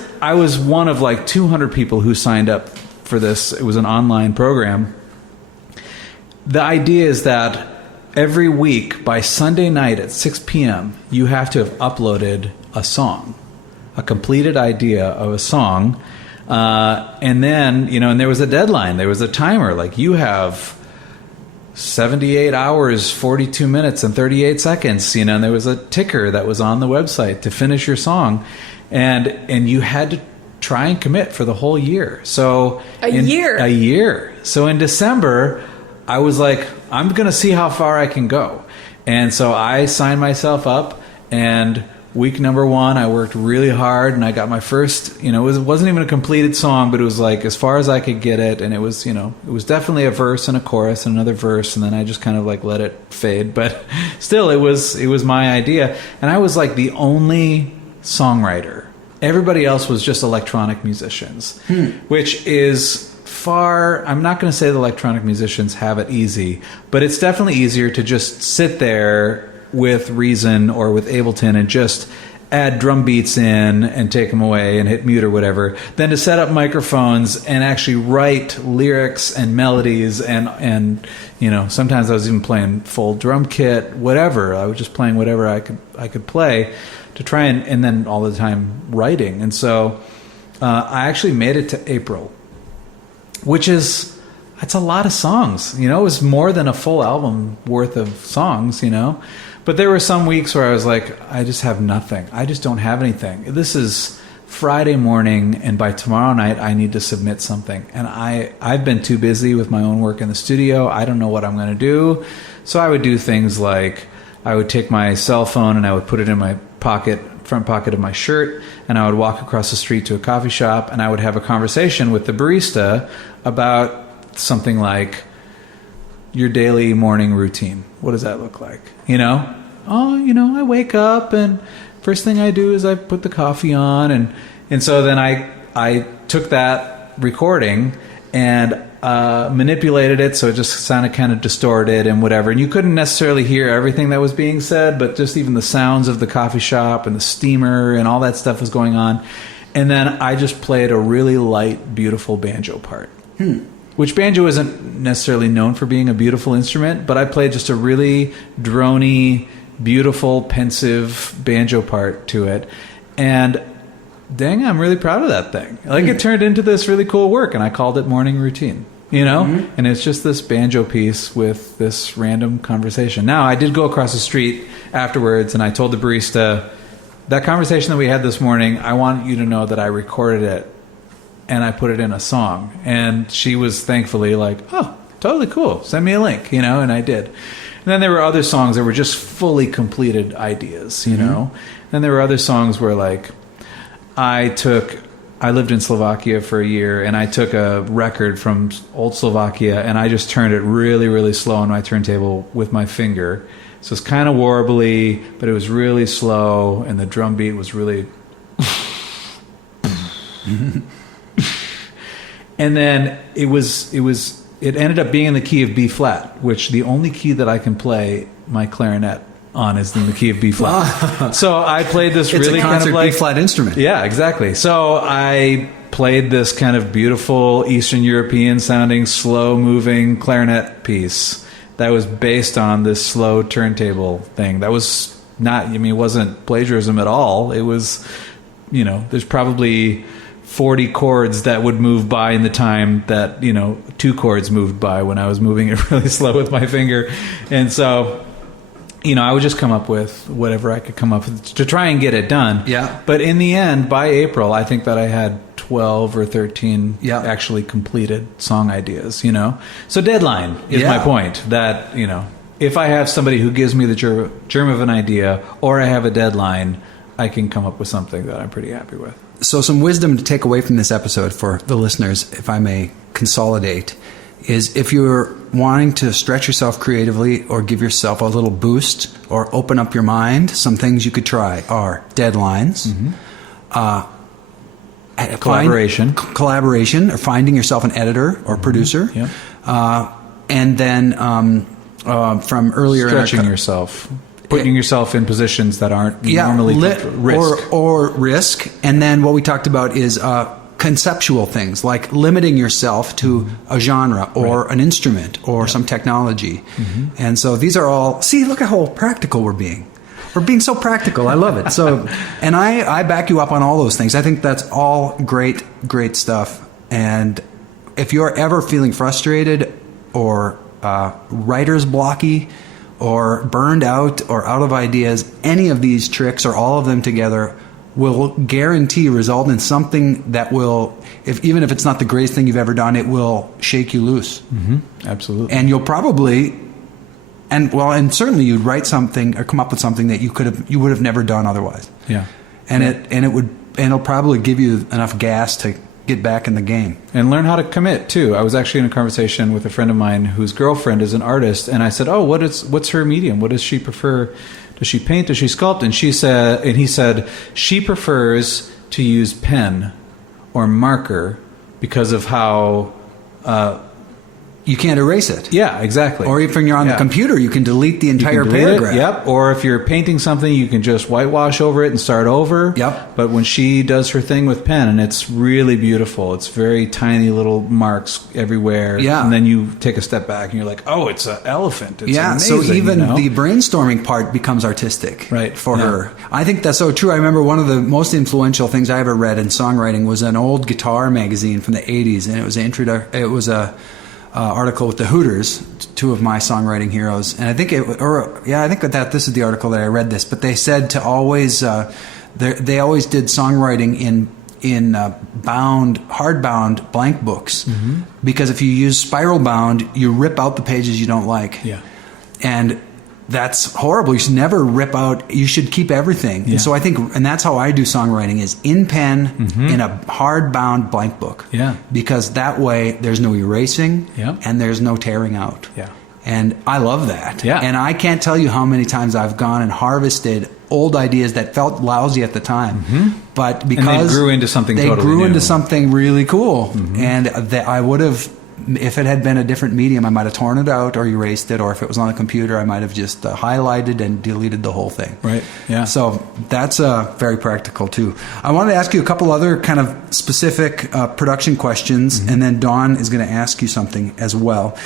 one of like 200 people who signed up for this. It was an online program. The idea is that every week by Sunday night at 6 p.m., you have to have uploaded a song, a completed idea of a song. And then, and there was a deadline. There was a timer. Like, you have 78 hours, 42 minutes, and 38 seconds, and there was a ticker that was on the website to finish your song. And you had to try and commit for the whole year. So a year. So in December, I was like, I'm going to see how far I can go. And so I signed myself up, and week number 1, I worked really hard, and I got my first, it wasn't even a completed song, but it was like as far as I could get it. And it was, it was definitely a verse and a chorus and another verse. And then I just kind of like let it fade. But still, it was my idea. And I was like the only songwriter. Everybody else was just electronic musicians, which is far. I'm not going to say the electronic musicians have it easy, but it's definitely easier to just sit there with Reason or with Ableton and just add drum beats in and take them away and hit mute or whatever, than to set up microphones and actually write lyrics and melodies and sometimes I was even playing full drum kit, whatever. I was just playing whatever I could play to try and then all the time writing. And so I actually made it to April, which is, that's a lot of songs. It was more than a full album worth of songs, But there were some weeks where I was like, I just have nothing. I just don't have anything. This is Friday morning, and by tomorrow night, I need to submit something. And I've been too busy with my own work in the studio. I don't know what I'm going to do. So I would do things like I would take my cell phone and I would put it in my front pocket of my shirt, and I would walk across the street to a coffee shop, and I would have a conversation with the barista about something like, your daily morning routine. What does that look like? I wake up and first thing I do is I put the coffee on, and so then I took that recording and manipulated it so it just sounded kind of distorted and whatever. And you couldn't necessarily hear everything that was being said, but just even the sounds of the coffee shop and the steamer and all that stuff was going on. And then I just played a really light, beautiful banjo part. Which banjo isn't necessarily known for being a beautiful instrument, but I played just a really drony, beautiful, pensive banjo part to it. And dang, I'm really proud of that thing. Like, it turned into this really cool work, and I called it Morning Routine, And it's just this banjo piece with this random conversation. Now, I did go across the street afterwards, and I told the barista, that conversation that we had this morning, I want you to know that I recorded it and I put it in a song. And she was thankfully like, oh, totally cool. Send me a link, and I did. And then there were other songs that were just fully completed ideas, And there were other songs where, like, I lived in Slovakia for a year, and I took a record from old Slovakia, and I just turned it really, really slow on my turntable with my finger. So it's kind of warbly, but it was really slow, and the drum beat was really... And then it ended up being in the key of B flat, which the only key that I can play my clarinet on is in the key of B flat. So I played this really kind of like B flat instrument. Yeah, exactly. So I played this kind of beautiful Eastern European sounding, slow moving clarinet piece that was based on this slow turntable thing. That was not, it wasn't plagiarism at all. It was, there's probably 40 chords that would move by in the time that 2 chords moved by when I was moving it really slow with my finger. And so I would just come up with whatever I could come up with to try and get it done. Yeah. But in the end, by April, I think that I had 12 or 13 actually completed song ideas, So deadline is my point, that if I have somebody who gives me the germ of an idea, or I have a deadline, I can come up with something that I'm pretty happy with. So some wisdom to take away from this episode for the listeners, if I may consolidate, is if you're wanting to stretch yourself creatively or give yourself a little boost or open up your mind, some things you could try are deadlines, collaboration, or finding yourself an editor or producer, and then from earlier... Stretching yourself. Putting yourself in positions that aren't normally risk. Or risk. And then what we talked about is conceptual things, like limiting yourself to a genre or an instrument or some technology. And so these are all, see, look how practical we're being. We're being so practical. I love it. So, and I back you up on all those things. I think that's all great, great stuff. And if you're ever feeling frustrated or writer's blocky or burned out or out of ideas, any of these tricks or all of them together will guarantee result in something that will, even if it's not the greatest thing you've ever done, it will shake you loose. Absolutely. And you'll probably, and certainly you'd write something or come up with something that you would have never done otherwise. Yeah. And it'll probably give you enough gas to get back in the game. And learn how to commit too. I was actually in a conversation with a friend of mine whose girlfriend is an artist, and I said, "Oh, what's her medium? What does she prefer? Does she paint? Does she sculpt?" And he said she prefers to use pen or marker because of how you can't erase it. Yeah, exactly. Or if you're on the computer, you can delete the entire paragraph. Yep. Or if you're painting something, you can just whitewash over it and start over. Yep. But when she does her thing with pen, and it's really beautiful. It's very tiny little marks everywhere. Yeah. And then you take a step back and you're like, oh, it's an elephant. It's amazing, so even the brainstorming part becomes artistic for her. I think that's so true. I remember one of the most influential things I ever read in songwriting was an old guitar magazine from the 80s, and it was a article with the Hooters, two of my songwriting heroes, and I think this is the article that I read this. But they said to always, they always did songwriting in hardbound blank books, because if you use spiral bound, you rip out the pages you don't like. Yeah, and that's horrible. You should never rip out. You should keep everything. Yeah. And so I think, and that's how I do songwriting, is in pen in a hardbound blank book. Yeah. Because that way there's no erasing and there's no tearing out. Yeah. And I love that. Yeah. And I can't tell you how many times I've gone and harvested old ideas that felt lousy at the time, but because they grew into something into something really cool. And I would have, if it had been a different medium, I might have torn it out or erased it, or if it was on a computer, I might have just highlighted and deleted the whole thing. Right. Yeah. So that's very practical too. I wanted to ask you a couple other kind of specific production questions, and then Dawn is going to ask you something as well.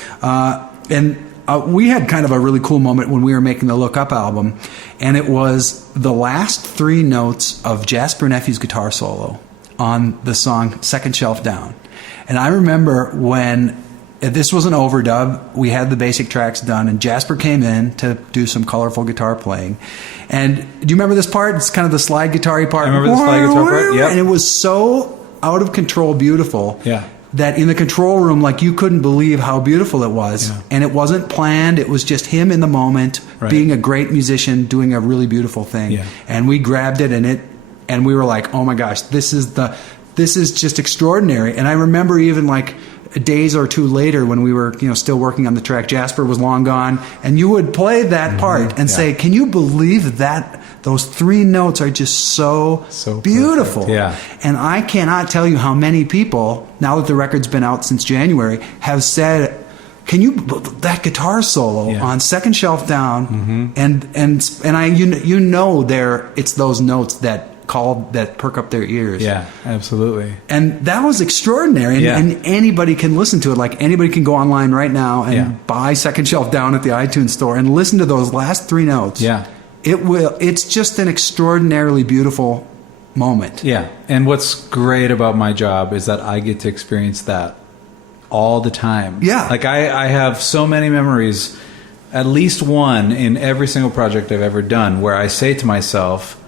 We had kind of a really cool moment when we were making the Look Up album, and it was the last three notes of Jasper Nephew's guitar solo on the song Second Shelf Down. And I remember when this was an overdub, we had the basic tracks done, and Jasper came in to do some colorful guitar playing. And do you remember this part? It's kind of the slide guitar-y part. I remember the slide guitar part, yeah. And it was so out of control beautiful that in the control room, like, you couldn't believe how beautiful it was. Yeah. And it wasn't planned. It was just him in the moment, being a great musician, doing a really beautiful thing. Yeah. And we grabbed it, and we were like, oh my gosh, this is just extraordinary. And I remember even like days or two later when we were, still working on the track, Jasper was long gone, and you would play that part and say, can you believe that those three notes are just so beautiful? Perfect. Yeah. And I cannot tell you how many people, now that the record's been out since January, have said, can you, that guitar solo on Second Shelf Down, and it's those notes that perk up their ears. Yeah, absolutely. And that was extraordinary. And anybody can listen to it. Like, anybody can go online right now and buy Second Shelf Down at the iTunes store and listen to those last three notes. Yeah. It's just an extraordinarily beautiful moment. Yeah. And what's great about my job is that I get to experience that all the time. Yeah. Like, I have so many memories, at least one in every single project I've ever done, where I say to myself,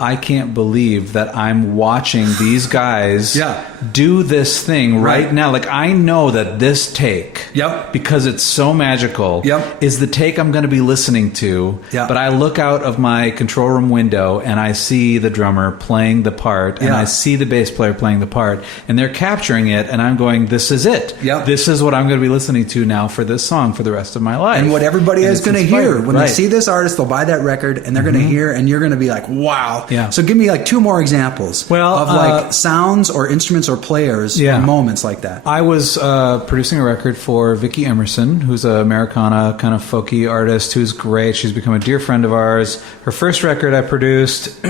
I can't believe that I'm watching these guys do this thing right now. Like, I know that this take, because it's so magical, is the take I'm going to be listening to. But I look out of my control room window and I see the drummer playing the part, and I see the bass player playing the part, and they're capturing it, and I'm going, this is it. This is what I'm going to be listening to now for this song for the rest of my life. And what everybody is going to hear when they see this artist, they'll buy that record, and they're going to hear, and you're going to be like, wow. Yeah. So give me like two more examples of like sounds or instruments or players or moments like that. I was producing a record for Vicki Emerson, who's an Americana kind of folky artist who's great. She's become a dear friend of ours. Her first record I produced,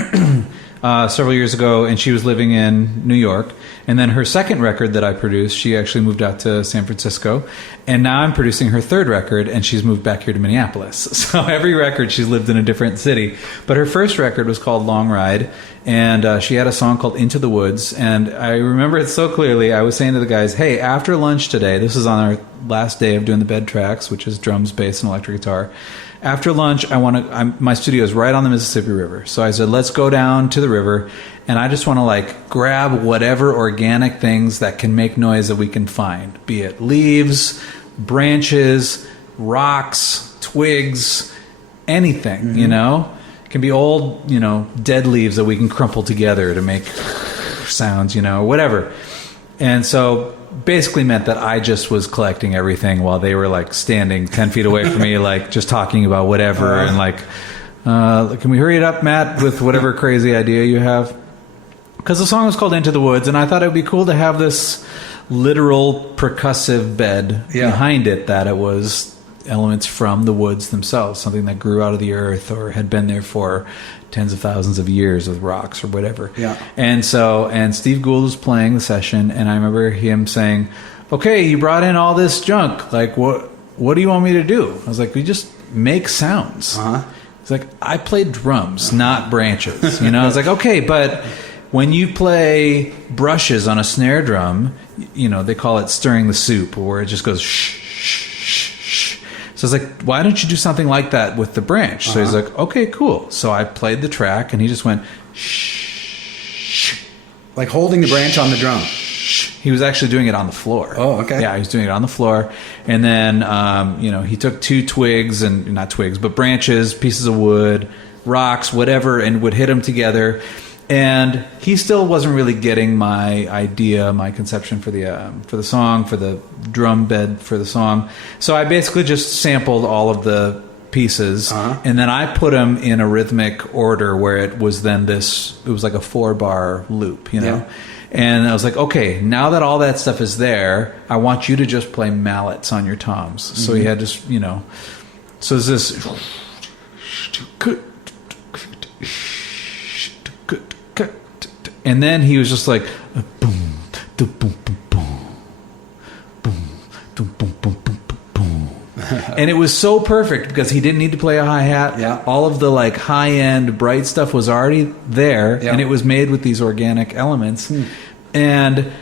several years ago, and she was living in New York. And then her second record that I produced, she actually moved out to San Francisco. And now I'm producing her third record, and she's moved back here to Minneapolis. So every record, she's lived in a different city. But her first record was called Long Ride, and she had a song called Into the Woods. And I remember it so clearly. I was saying to the guys, hey, after lunch today, this is on our last day of doing the bed tracks, which is drums, bass, and electric guitar. After lunch, my studio is right on the Mississippi River. So I said, let's go down to the river, and I just want to like grab whatever organic things that can make noise that we can find, be it leaves, branches, rocks, twigs, anything, you know? It can be old, dead leaves that we can crumple together to make sounds, whatever. And so basically meant that I just was collecting everything while they were like standing 10 feet away from me, like just talking about whatever. And like, can we hurry it up, Matt, with whatever crazy idea you have? Because the song was called Into the Woods, and I thought it would be cool to have this literal percussive bed behind it, that it was elements from the woods themselves, something that grew out of the earth or had been there for tens of thousands of years with rocks or whatever. Yeah. And Steve Gould was playing the session, and I remember him saying, okay, you brought in all this junk. Like, what do you want me to do? I was like, we just make sounds. He's like, I played drums, not branches. I was like, okay, but when you play brushes on a snare drum, they call it stirring the soup, where it just goes shh, shh, shh, shh. So I was like, why don't you do something like that with the branch? So he's like, okay, cool. So I played the track, and he just went shh. Like holding the branch on the drum. He was actually doing it on the floor. Oh, okay. Yeah, he was doing it on the floor. And then, he took two twigs, and not twigs, but branches, pieces of wood, rocks, whatever, and would hit them together. And he still wasn't really getting my idea, my conception for the song, for the drum bed for the song. So I basically just sampled all of the pieces, and then I put them in a rhythmic order where it was then it was like a 4-bar loop, Yeah. And I was like, okay, now that all that stuff is there, I want you to just play mallets on your toms. So he had just, so it's this. And then he was just like, boom, boom, boom, boom, boom, boom, boom, boom, boom, boom. And it was so perfect because he didn't need to play a hi-hat. Yeah. All of the like high-end bright stuff was already there, and it was made with these organic elements. And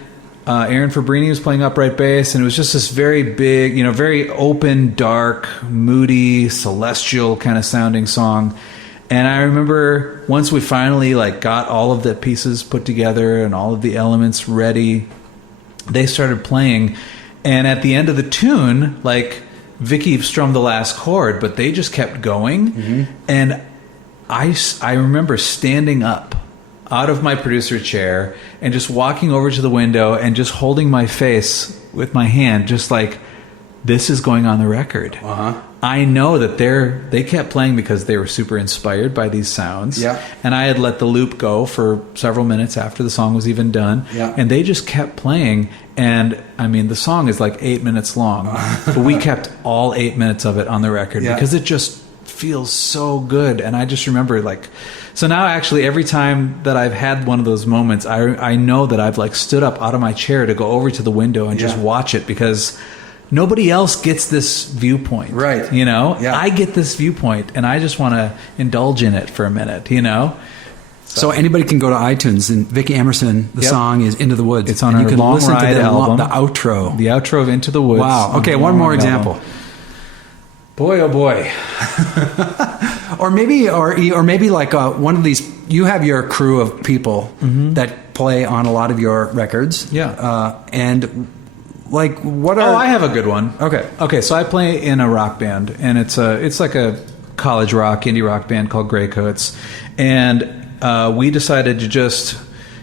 Aaron Fabrini was playing upright bass, and it was just this very big, very open, dark, moody, celestial kind of sounding song. And I remember once we finally like got all of the pieces put together and all of the elements ready, they started playing. And at the end of the tune, like Vicky strummed the last chord, but they just kept going. And I remember standing up out of my producer chair and just walking over to the window and just holding my face with my hand, just like, this is going on the record. I know that they kept playing because they were super inspired by these sounds. Yeah. And I had let the loop go for several minutes after the song was even done. Yeah. And they just kept playing. And I mean, the song is like 8 minutes long, but we kept all 8 minutes of it on the record because it just feels so good. And I just remember so now actually every time that I've had one of those moments, I know that I've like stood up out of my chair to go over to the window and just watch it, because nobody else gets this viewpoint. Right. I get this viewpoint, and I just want to indulge in it for a minute, So anybody can go to iTunes, and Vicky Emerson, the song is Into the Woods. It's on our Long Ride album. The outro. The outro of Into the Woods. Wow. Okay, one more example. Album. Boy, oh boy. or maybe like one of these, you have your crew of people that play on a lot of your records. Yeah. And like, what are... Oh, I have a good one. Okay, so I play in a rock band, and it's like a college rock, indie rock band called Greycoats. And we decided to just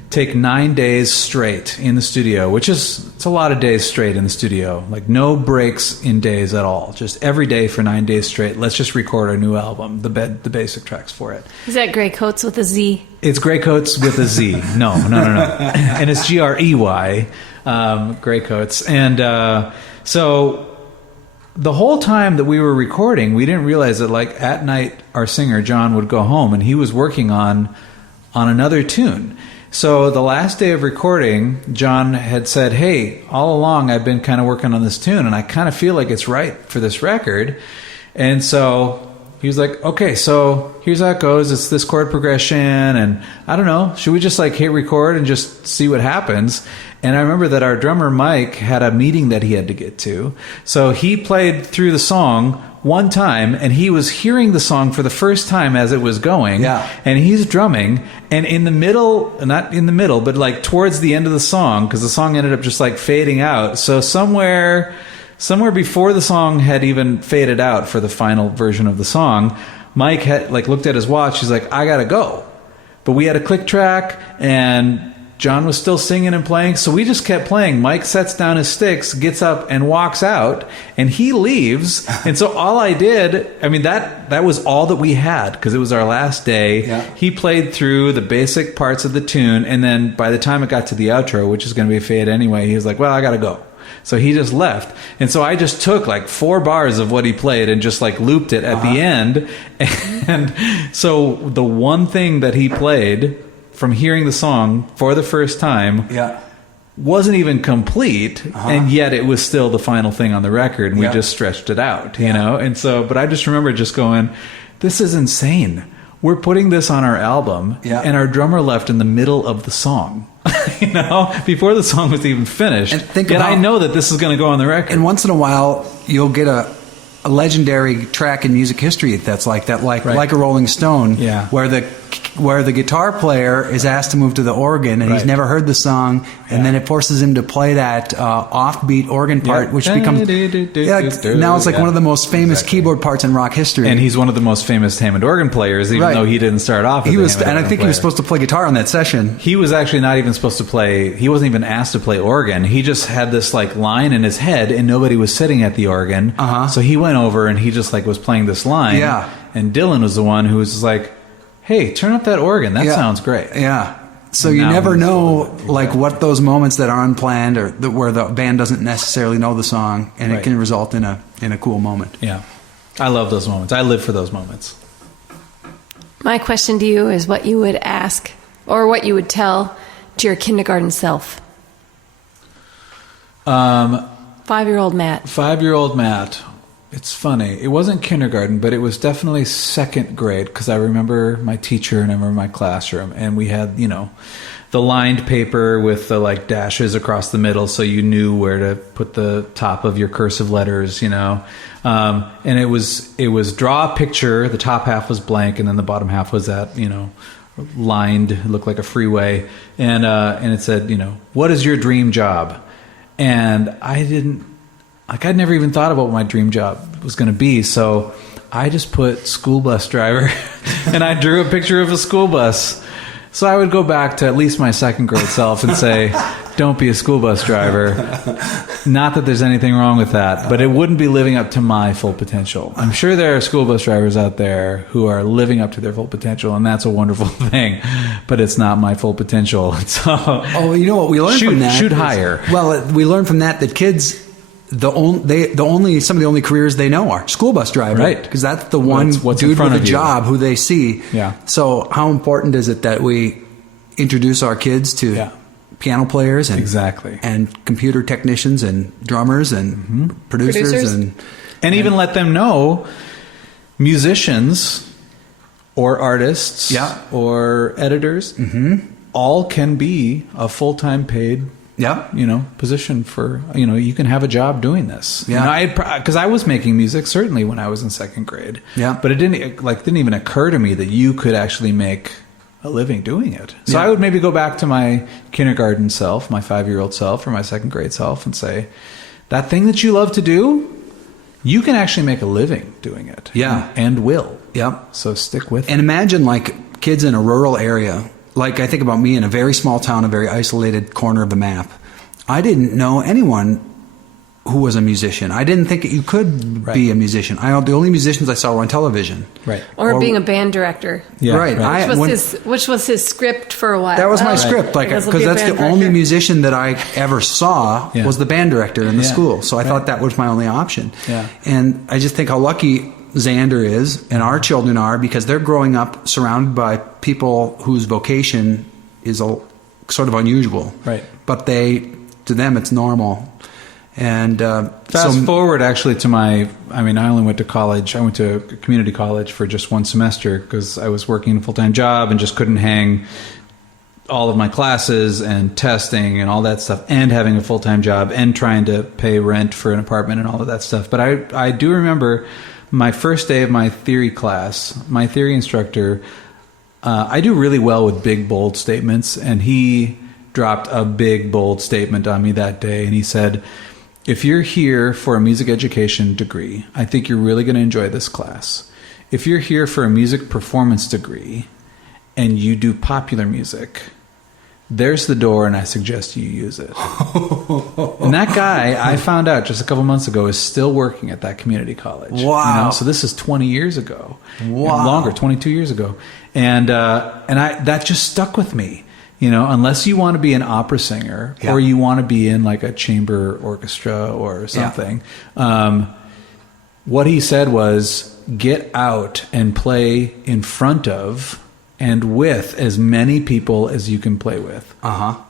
take 9 days straight in the studio, which it's a lot of days straight in the studio. Like no breaks in days at all. Just every day for 9 days straight. Let's just record our new album, the basic tracks for it. Is that Greycoats with a Z? It's Greycoats with a Z. No. And it's Grey, Greycoats. And so the whole time that we were recording, we didn't realize that like at night our singer John would go home, and he was working on on another tune. So the last day of recording, John had said, hey, all along I've been kind of working on this tune and I kind of feel like it's right for this record. And so he was like, okay, so here's how it goes. It's this chord progression and I don't know, should we just like hit record and just see what happens? And I remember that our drummer Mike had a meeting that he had to get to. So he played through the song one time and he was hearing the song for the first time as it was going. Yeah. And he's drumming and in the middle, not in the middle, but like towards the end of the song, because the song ended up just like fading out. So somewhere before the song had even faded out for the final version of the song, Mike had like looked at his watch. He's like, I gotta go. But we had a click track and John was still singing and playing, so we just kept playing. Mike sets down his sticks, gets up and walks out, and he leaves. And so all I did, I mean, that was all that we had, because it was our last day. Yeah. He played through the basic parts of the tune, and then by the time it got to the outro, which is going to be a fade anyway, he was like, well, I gotta go. So he just left. And so I just took like 4 bars of what he played and just like looped it at the end. And so the one thing that he played from hearing the song for the first time wasn't even complete, and yet it was still the final thing on the record, and we just stretched it out, you know? And so, but I just remember just going, this is insane. We're putting this on our album, and our drummer left in the middle of the song, you know, before the song was even finished. And I know that this is going to go on the record. And once in a while, you'll get a legendary track in music history that's like that, like a Rolling Stone, where the guitar player is asked to move to the organ and he's never heard the song, and then it forces him to play that offbeat organ part, which becomes now it's like one of the most famous keyboard parts in rock history. And he's one of the most famous Hammond organ players, even though he didn't start off as a Hammond and I think player. he was supposed to play guitar on that session. He was actually not even supposed to play. He wasn't even asked to play organ. He just had this like line in his head, and nobody was sitting at the organ. So he went over and he just like was playing this line. And Dylan was the one who was just like, hey, turn up that organ. That sounds great. So you never know like what those moments that are unplanned or where the band doesn't necessarily know the song, and it can result in a cool moment. I love those moments. I live for those moments. My question to you is what you would ask or what you would tell to your kindergarten self. 5-year-old Matt. 5-year-old Matt. It's funny. It wasn't kindergarten, but it was definitely 2nd grade, because I remember my teacher and I remember my classroom, and we had, you know, the lined paper with the like dashes across the middle, so you knew where to put the top of your cursive letters, you know. And it was draw a picture. The top half was blank, and then the bottom half was that, you know, lined, it looked like a freeway, and it said, you know, what is your dream job? And I'd never even thought about what my dream job was going to be, so I just put school bus driver, and I drew a picture of a school bus. So I would go back to at least my 2nd grade self and say, don't be a school bus driver. Not that there's anything wrong with that, but it wouldn't be living up to my full potential. I'm sure there are school bus drivers out there who are living up to their full potential, and that's a wonderful thing, but it's not my full potential. So, you know what we learned from that? Shoot higher. Well, we learned from that kids, some of the only careers they know are school bus driver, right? Because that's the one dude with a job who they see. So how important is it that we introduce our kids to piano players and and computer technicians and drummers and producers and even let them know musicians or artists or editors all can be a full-time paid position for, you can have a job doing this. Because I was making music certainly when I was in 2nd grade. But it didn't even occur to me that you could actually make a living doing it. So I would maybe go back to my kindergarten self, my 5-year-old self, or my 2nd grade self, and say, that thing that you love to do, you can actually make a living doing it. And will. So stick with it. And imagine like kids in a rural area. Like I think about me in a very small town, a very isolated corner of the map. I didn't know anyone who was a musician. I didn't think that you could be a musician. The only musicians I saw were on television. Or being a band director. Which was his script for a while. That was my script, because that's the only musician that I ever saw was the band director in the school. So I thought that was my only option. And I just think how lucky Xander is and our children are, because they're growing up surrounded by people whose vocation is sort of unusual. Right. But to them, it's normal. And fast forward actually to I only went to college. I went to community college for just one semester because I was working a full-time job and just couldn't hang all of my classes and testing and all that stuff and having a full-time job and trying to pay rent for an apartment and all of that stuff. But I do remember my first day of my theory class, my theory instructor, I do really well with big, bold statements, and he dropped a big, bold statement on me that day, and he said, if you're here for a music education degree, I think you're really going to enjoy this class. If you're here for a music performance degree and you do popular music, there's the door, and I suggest you use it. And that guy, I found out just a couple months ago, is still working at that community college. Wow. So this is 20 years ago. Wow. Longer, 22 years ago. And that just stuck with me. Unless you want to be an opera singer or you want to be in like a chamber orchestra or something, what he said was get out and play in front of and with as many people as you can play with.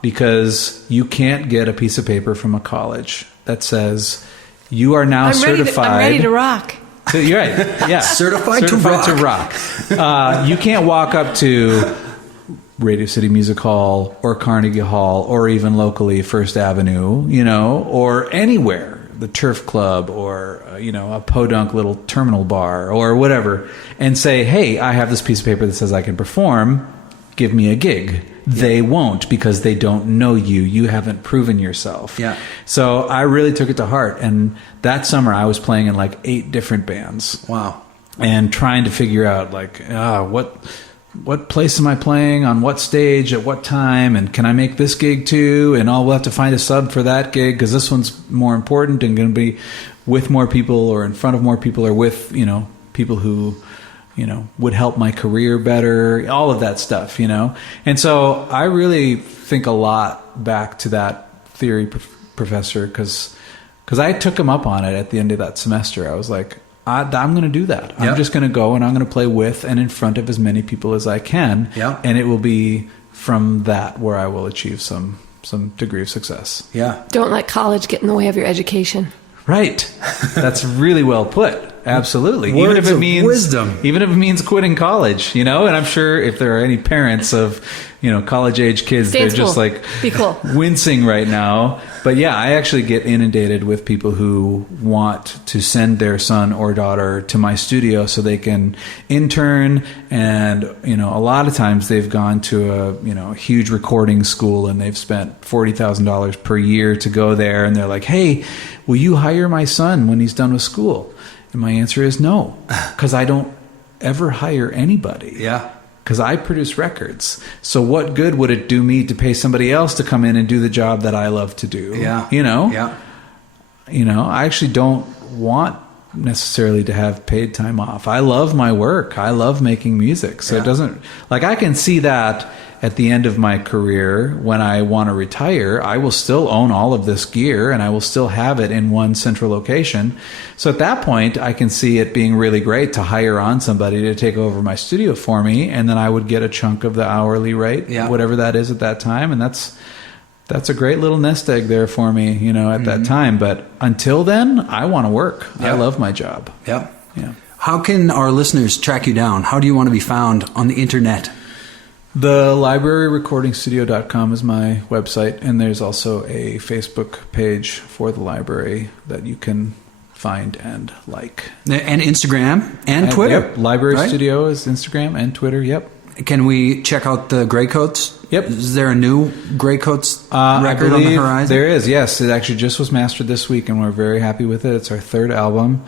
Because you can't get a piece of paper from a college that says you are now certified. I'm ready to rock. So you're right. Yeah. Certified to rock. You can't walk up to Radio City Music Hall or Carnegie Hall or even locally First Avenue, or anywhere, the Turf Club or, a podunk little terminal bar or whatever, and say, hey, I have this piece of paper that says I can perform. Give me a gig. They won't, because they don't know you. You haven't proven yourself. Yeah. So I really took it to heart. And that summer I was playing in like 8 different bands. Wow. And trying to figure out what place am I playing, on what stage, at what time, and can I make this gig too? And we'll have to find a sub for that gig because this one's more important and going to be with more people or in front of more people or with, people who, would help my career better, all of that stuff, And so I really think a lot back to that theory professor because I took him up on it at the end of that semester. I was like, I'm going to do that. I'm just going to go and I'm going to play with and in front of as many people as I can. Yeah. And it will be from that where I will achieve some degree of success. Yeah. Don't let college get in the way of your education. Right. That's really well put. Absolutely. Words of wisdom. Even if it means quitting college, and I'm sure if there are any parents of, college age kids, Stay in they're just school. like Be cool. wincing right now. But yeah, I actually get inundated with people who want to send their son or daughter to my studio so they can intern. And, a lot of times they've gone to a huge recording school and they've spent $40,000 per year to go there. And they're like, hey, will you hire my son when he's done with school? And my answer is no, because I don't ever hire anybody. Yeah. Because I produce records. So what good would it do me to pay somebody else to come in and do the job that I love to do? Yeah. Yeah. I actually don't want necessarily to have paid time off. I love my work. I love making music. So it doesn't, I can see that at the end of my career when I want to retire, I will still own all of this gear and I will still have it in one central location. So at that point, I can see it being really great to hire on somebody to take over my studio for me, and then I would get a chunk of the hourly rate, whatever that is at that time. And that's a great little nest egg there for me, at that time. But until then, I want to work. I love my job. Yeah. Yeah. How can our listeners track you down? How do you want to be found on the internet? The libraryrecordingstudio.com is my website, and there's also a Facebook page for the library that you can find and like. And Instagram and Twitter. Yep. Library Studio is Instagram and Twitter, yep. Can we check out the Grey Coats? Yep. Is there a new Grey Coats record on the horizon? There is, yes. It actually just was mastered this week, and we're very happy with it. It's our 3rd album.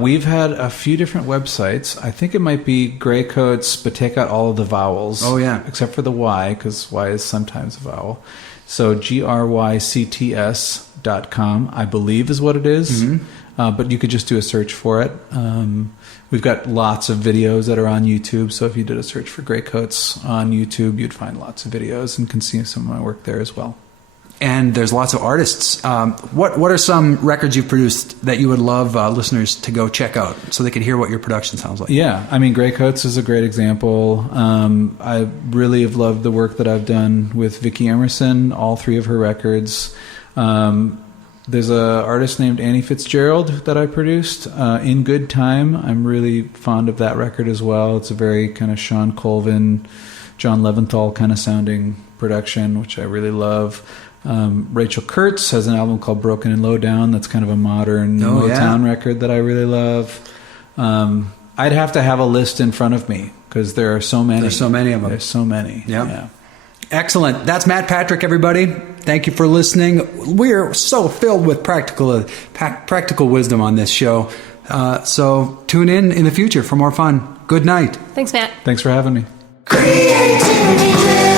We've had a few different websites. I think it might be Grey Coats, but take out all of the vowels. Oh, yeah. Except for the Y, because Y is sometimes a vowel. So GRYCTS.com, I believe is what it is. Mm-hmm. But you could just do a search for it. We've got lots of videos that are on YouTube. So if you did a search for Grey Coats on YouTube, you'd find lots of videos and can see some of my work there as well. and there's lots of artists. What are some records you've produced that you would love listeners to go check out so they can hear what your production sounds like? Yeah, I mean, Grey Coats is a great example. I really have loved the work that I've done with Vicki Emerson, all 3 of her records. There's an artist named Annie Fitzgerald that I produced, In Good Time. I'm really fond of that record as well. It's a very kind of Sean Colvin, John Leventhal kind of sounding production, which I really love. Rachel Kurtz has an album called Broken and Low Down that's kind of a modern Motown record that I really love. I'd have to have a list in front of me because there are so many. There's so many of them. There's so many. Yep. Yeah. Excellent. That's Matt Patrick, everybody. Thank you for listening. We're so filled with practical wisdom on this show. So tune in the future for more fun. Good night. Thanks, Matt. Thanks for having me. Creativity.